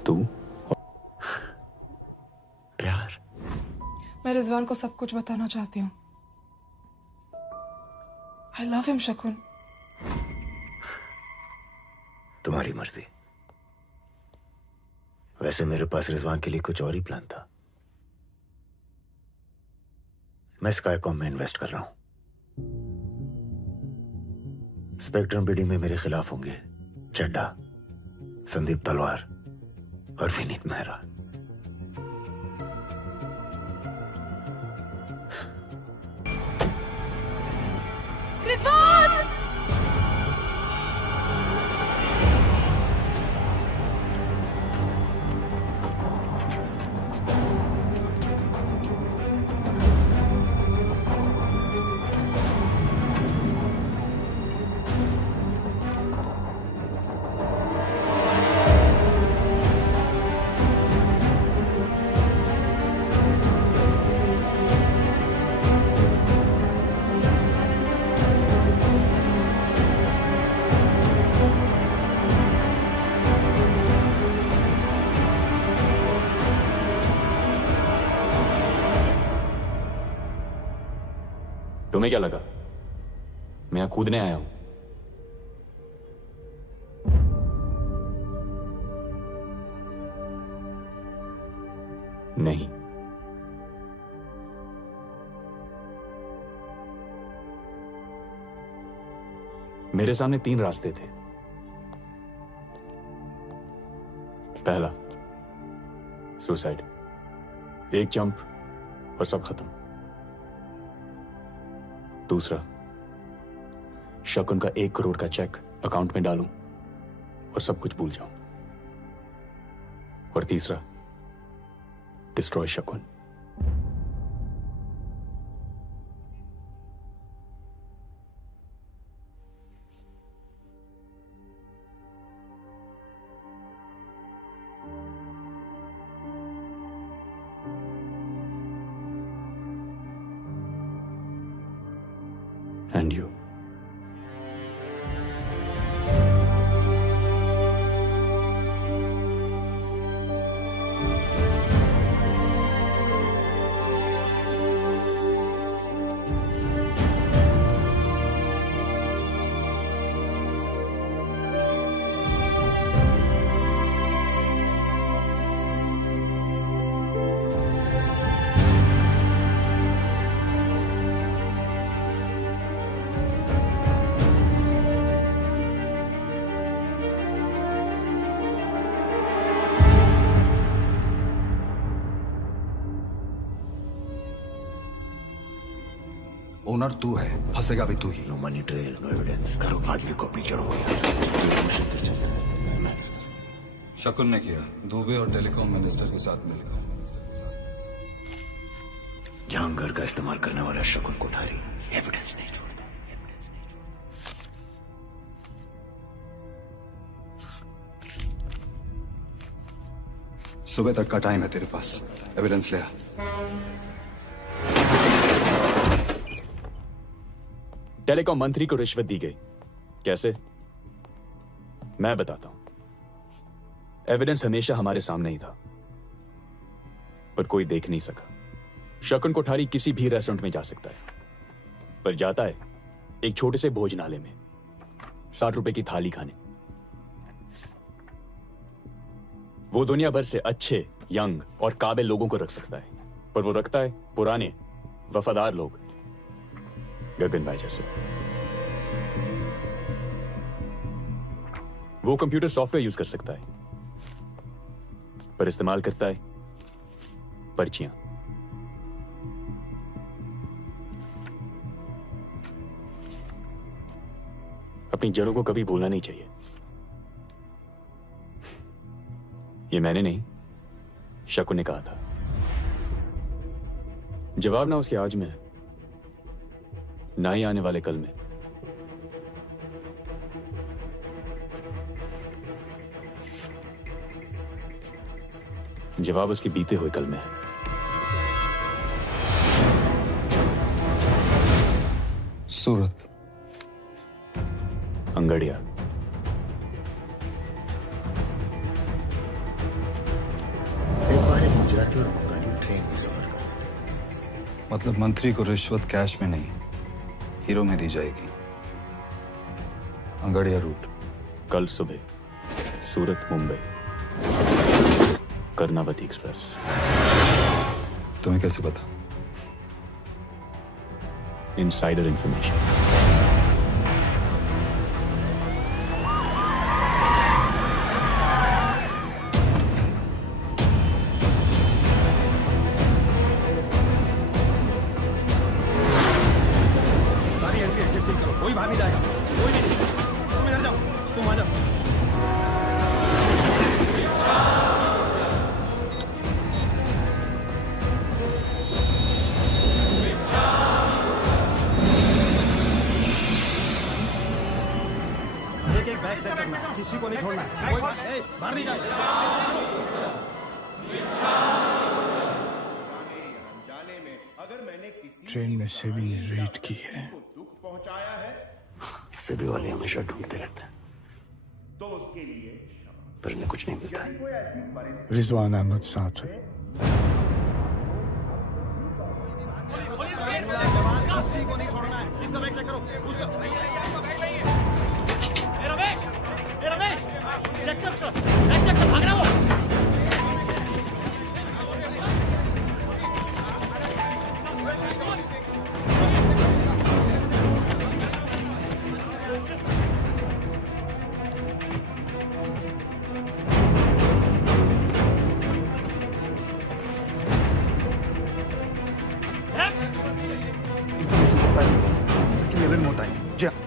तू प्यार। मैं रिजवान को सब कुछ बताना चाहती हूँ। I love him, शकुन। तुम्हारी मर्जी। वैसे मेरे पास रिजवान के लिए कुछ और ही प्लान था। मैं स्काईकॉम में इन्वेस्ट कर रहा हूं। स्पेक्ट्रम बिडिंग में मेरे खिलाफ होंगे चड्डा, संदीप तलवार और विनीत मेहरा। रिजवान! तुम्हें क्या लगा मैं यहां कूदने आया हूं? नहीं, मेरे सामने 3 रास्ते थे। पहला सुसाइड, एक जंप और सब खत्म। दूसरा, शकुन का 1 करोड़ का चेक अकाउंट में डालूं और सब कुछ भूल जाऊं। और तीसरा, डिस्ट्रॉय शकुन। And you. ओनर तू है, फंसेगा भी तू ही। No money trail, no evidence. करो आदमी को अपनी जड़ों में। शकुन ने किया, दुबे और टेलीकॉम मिनिस्टर के साथ मिलकर। जहांगीर का इस्तेमाल करने वाला शकुन कोठारी एविडेंस नहीं छोड़ता। सुबह तक का टाइम है तेरे पास, एविडेंस ले आ। टेलीकॉम मंत्री को रिश्वत दी गई। कैसे? मैं बताता हूं। एविडेंस हमेशा हमारे सामने ही था, पर कोई देख नहीं सका। शकुन कोठारी किसी भी रेस्टोरेंट में जा सकता है, पर जाता है एक छोटे से भोजनालय में 60 रुपए की थाली खाने। वो दुनिया भर से अच्छे, यंग और काबिल लोगों को रख सकता है, पर वो रखता है पुराने वफादार लोग, गगन भाई जैसे। वो कंप्यूटर सॉफ्टवेयर यूज कर सकता है, पर इस्तेमाल करता है पर्चियां। अपनी जड़ों को कभी भूलना नहीं चाहिए। ये मैंने नहीं, शकुन ने कहा था। जवाब ना उसके आज में है, ना ही आने वाले कल में। जवाब उसके बीते हुए कल में है। सूरत, अंगड़िया, एक बार गुजराती और बंगाली ट्रेन में सफर कर। मतलब मंत्री को रिश्वत कैश में नहीं, हीरो में दी जाएगी। अंगड़िया रूट। कल सुबह सूरत मुंबई कर्नावती एक्सप्रेस। तुम्हें कैसे पता? Insider information. सारी एंट्री एडजस्ट ही करो, कोई बाहर नहीं जाएगा, कोई भी नहीं। तुम इधर जाओ, तुम आ जाओ। एक बैग चेक करना, किसी को नहीं छोड़ना। कोई बाहर नहीं जाए। ट्रेन में सेबी ने रेड की है। सेबी वाले हमेशा ढूंढते रहते हैं, पर इन्हें कुछ नहीं मिलता है। रिजवान अहमद साथ है। किसी को नहीं छोड़ना है। इसका बैग चेक करो, उसका रमेश, चेक कर, बैग चेक कर, भाग रहा हो।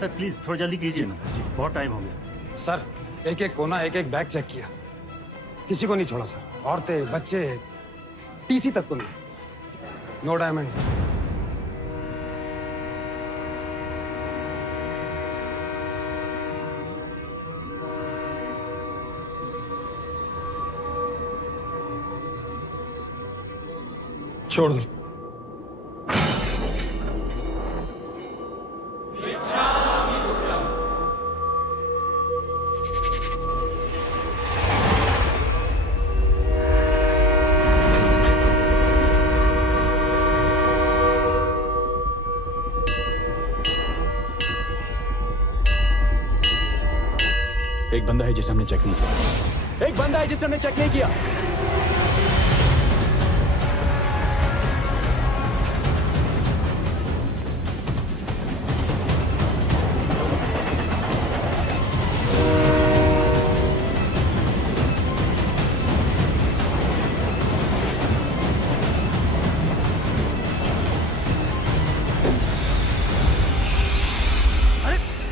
सर प्लीज थोड़ा जल्दी कीजिए ना, बहुत टाइम हो गया। सर एक एक कोना, एक एक बैग चेक किया, किसी को नहीं छोड़ा सर। औरतें, बच्चे, टीसी तक को नहीं। No diamond. छोड़ दो। एक बंदा है जिसे हमने चेक नहीं किया। एक बंदा है जिसे हमने चेक नहीं किया।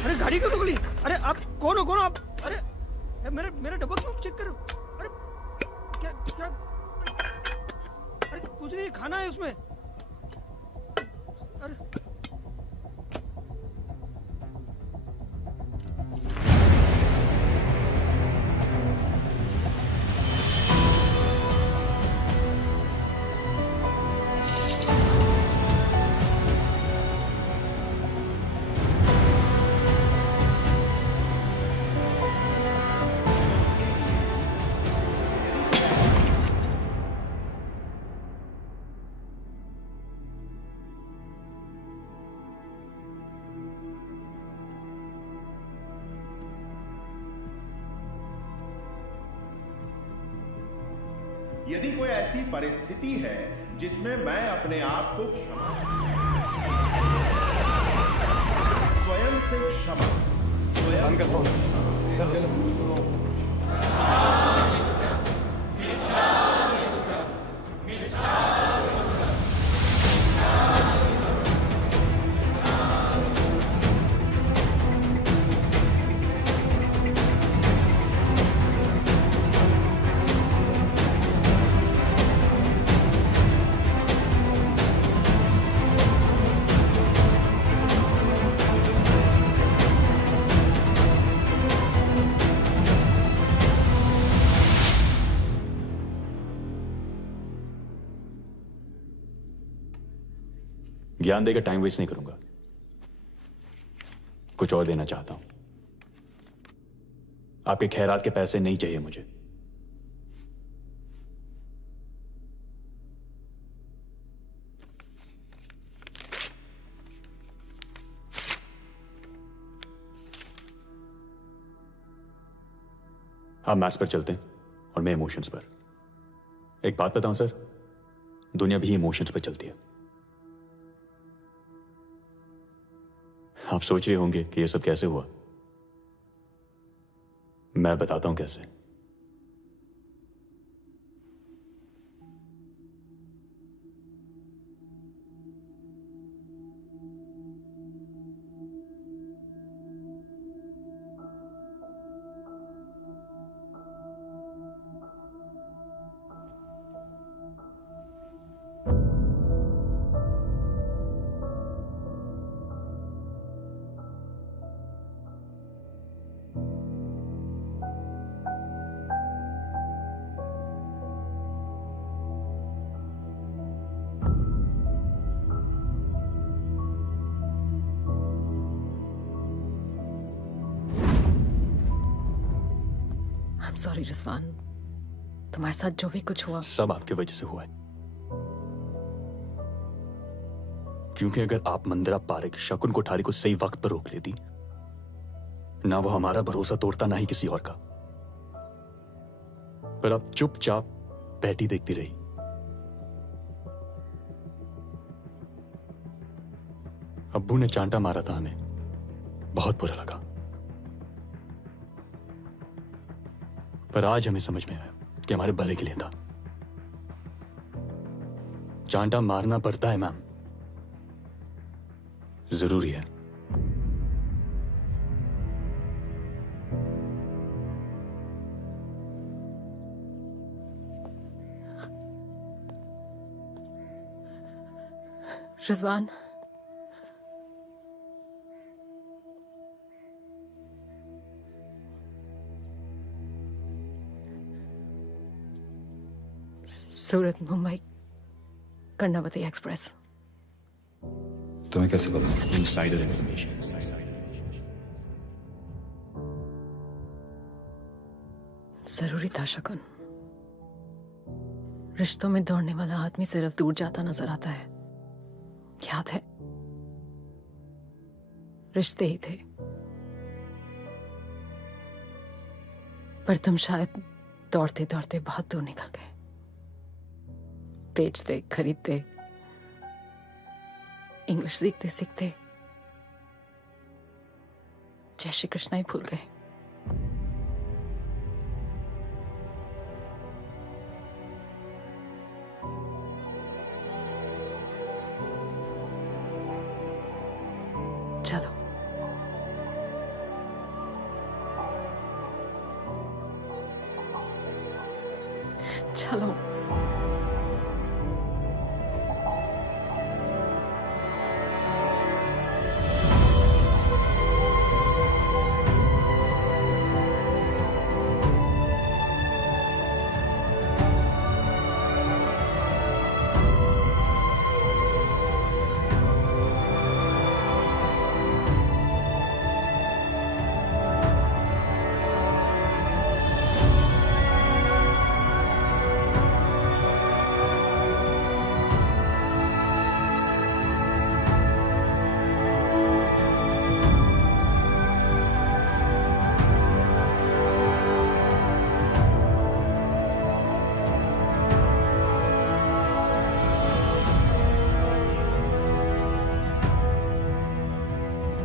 अरे गाड़ी क्यों रोक ली? अरे आप कौन हो आप? अरे मेरा डब्बा क्यों चेक करो? अरे क्या अरे कुछ नहीं, खाना है उसमें। अरे यदि कोई ऐसी परिस्थिति है जिसमें मैं अपने आप को स्वयं से क्षमा ज्ञान देकर टाइम वेस्ट नहीं करूंगा, कुछ और देना चाहता हूं। आपके खैरात के पैसे नहीं चाहिए मुझे। आप मैथ्स पर चलते हैं और मैं इमोशंस पर। एक बात बताऊं सर, दुनिया भी इमोशंस पर चलती है। आप सोच रहे होंगे कि ये सब कैसे हुआ। मैं बताता हूं कैसे। I'm sorry रिजवान, तुम्हारे साथ जो भी कुछ हुआ सब आपकी वजह से हुआ है। क्योंकि अगर आप मंदिरा पारेख शकुन कोठारी को सही वक्त पर रोक लेती, ना वो हमारा भरोसा तोड़ता, ना ही किसी और का। पर आप चुपचाप बैठी देखती रही। अब्बू ने चांटा मारा था हमें, बहुत बुरा लगा। पर आज हमें समझ में आया कि हमारे भले के लिए था। चांटा मारना पड़ता है मैम, जरूरी है। रिजवान, सूरत मुंबई कर्णावती एक्सप्रेस। तुम्हें कैसे पता? Insider information. जरूरी था शकुन। रिश्तों में दौड़ने वाला आदमी सिर्फ दूर जाता नजर आता है। याद है, रिश्ते ही थे। पर तुम शायद दौड़ते दौड़ते बहुत दूर निकल गए। बेचते, खरीदते, इंग्लिश सीखते सीखते जय श्री कृष्णा ही भूल गए। चलो चलो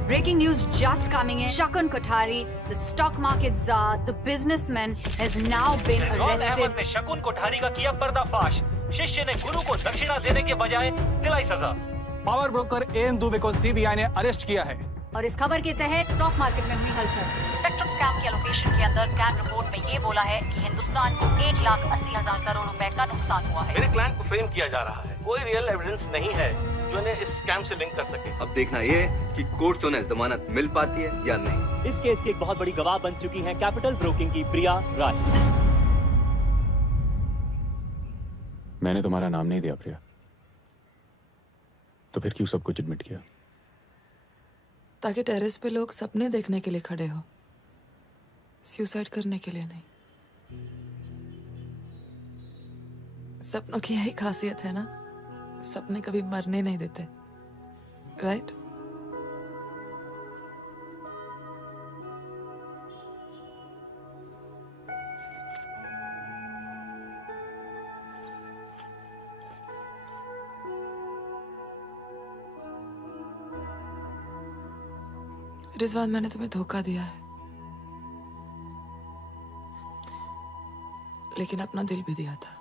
Breaking news just coming in. Shakun Kothari, the stock market czar, the businessman, has now been Rizwan arrested. Ahmad ने शकुन कोठारी का किया पर्दाफाश। शिष्य ने गुरु को दक्षिणा देने के बजाय दिलाई सजा। पावर ब्रोकर एएन दुबे को सीबीआई ने अरेस्ट किया है। और इस खबर के तहत स्टॉक मार्केट में हुई हलचल। स्पेक्ट्रम स्कैम के एलोकेशन के अंदर कैन रिपोर्ट में ये बोला है कि हिंदुस्तान को 1,80,000 करोड़ रुपए का नुकसान हुआ है। मेरे क्लाइंट को फ्रेम किया जा रहा है। कोई रियल एविडेंस नहीं है जो इन्हें इस स्कैम से लिंक कर सके। अब देखना ये कि कोर्ट से उन्हें जमानत मिल पाती है या नहीं। इस केस की एक बहुत बड़ी गवाह बन चुकी हैं कैपिटल ब्रोकिंग की प्रिया राय। मैंने तुम्हारा नाम नहीं दिया प्रिया, तो फिर क्यों सब कुछ एडमिट किया? ताकि टेरेस पे लोग सपने देखने के लिए खड़े हो, सुसाइड करने के लिए नहीं। सपनों की यही खासियत है ना, सपने कभी मरने नहीं देते, राइट? रिजवान, मैंने तुम्हें धोखा दिया है, लेकिन अपना दिल भी दिया था।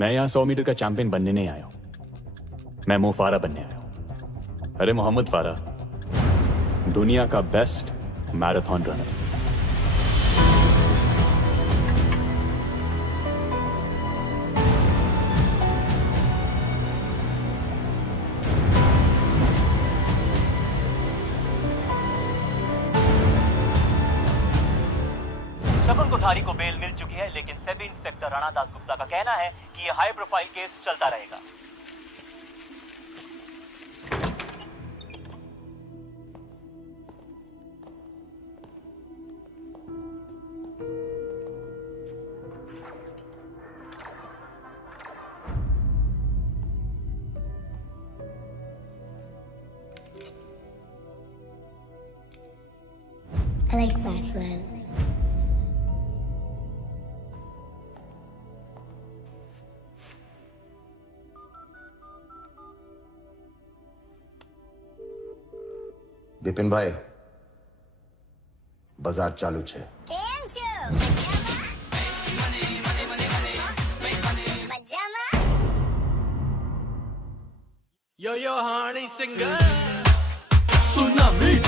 मैं यहाँ 100 मीटर का चैंपियन बनने नहीं आया हूं, मैं मो फारा बनने आया हूं। अरे मोहम्मद फारा दुनिया का बेस्ट मैराथन रनर। शकुन कोठारी को बेल मिल चुकी है, लेकिन सेबी इंस्पेक्टर राणा दासगुप्ता का कहना है कि यह हाई प्रोफाइल केस चलता रहेगा। I like Batman. બિપિન ભાઈ બજાર ચાલુ છે. કેમ છો? મજામાં? Yo, honey singer. Tsunami.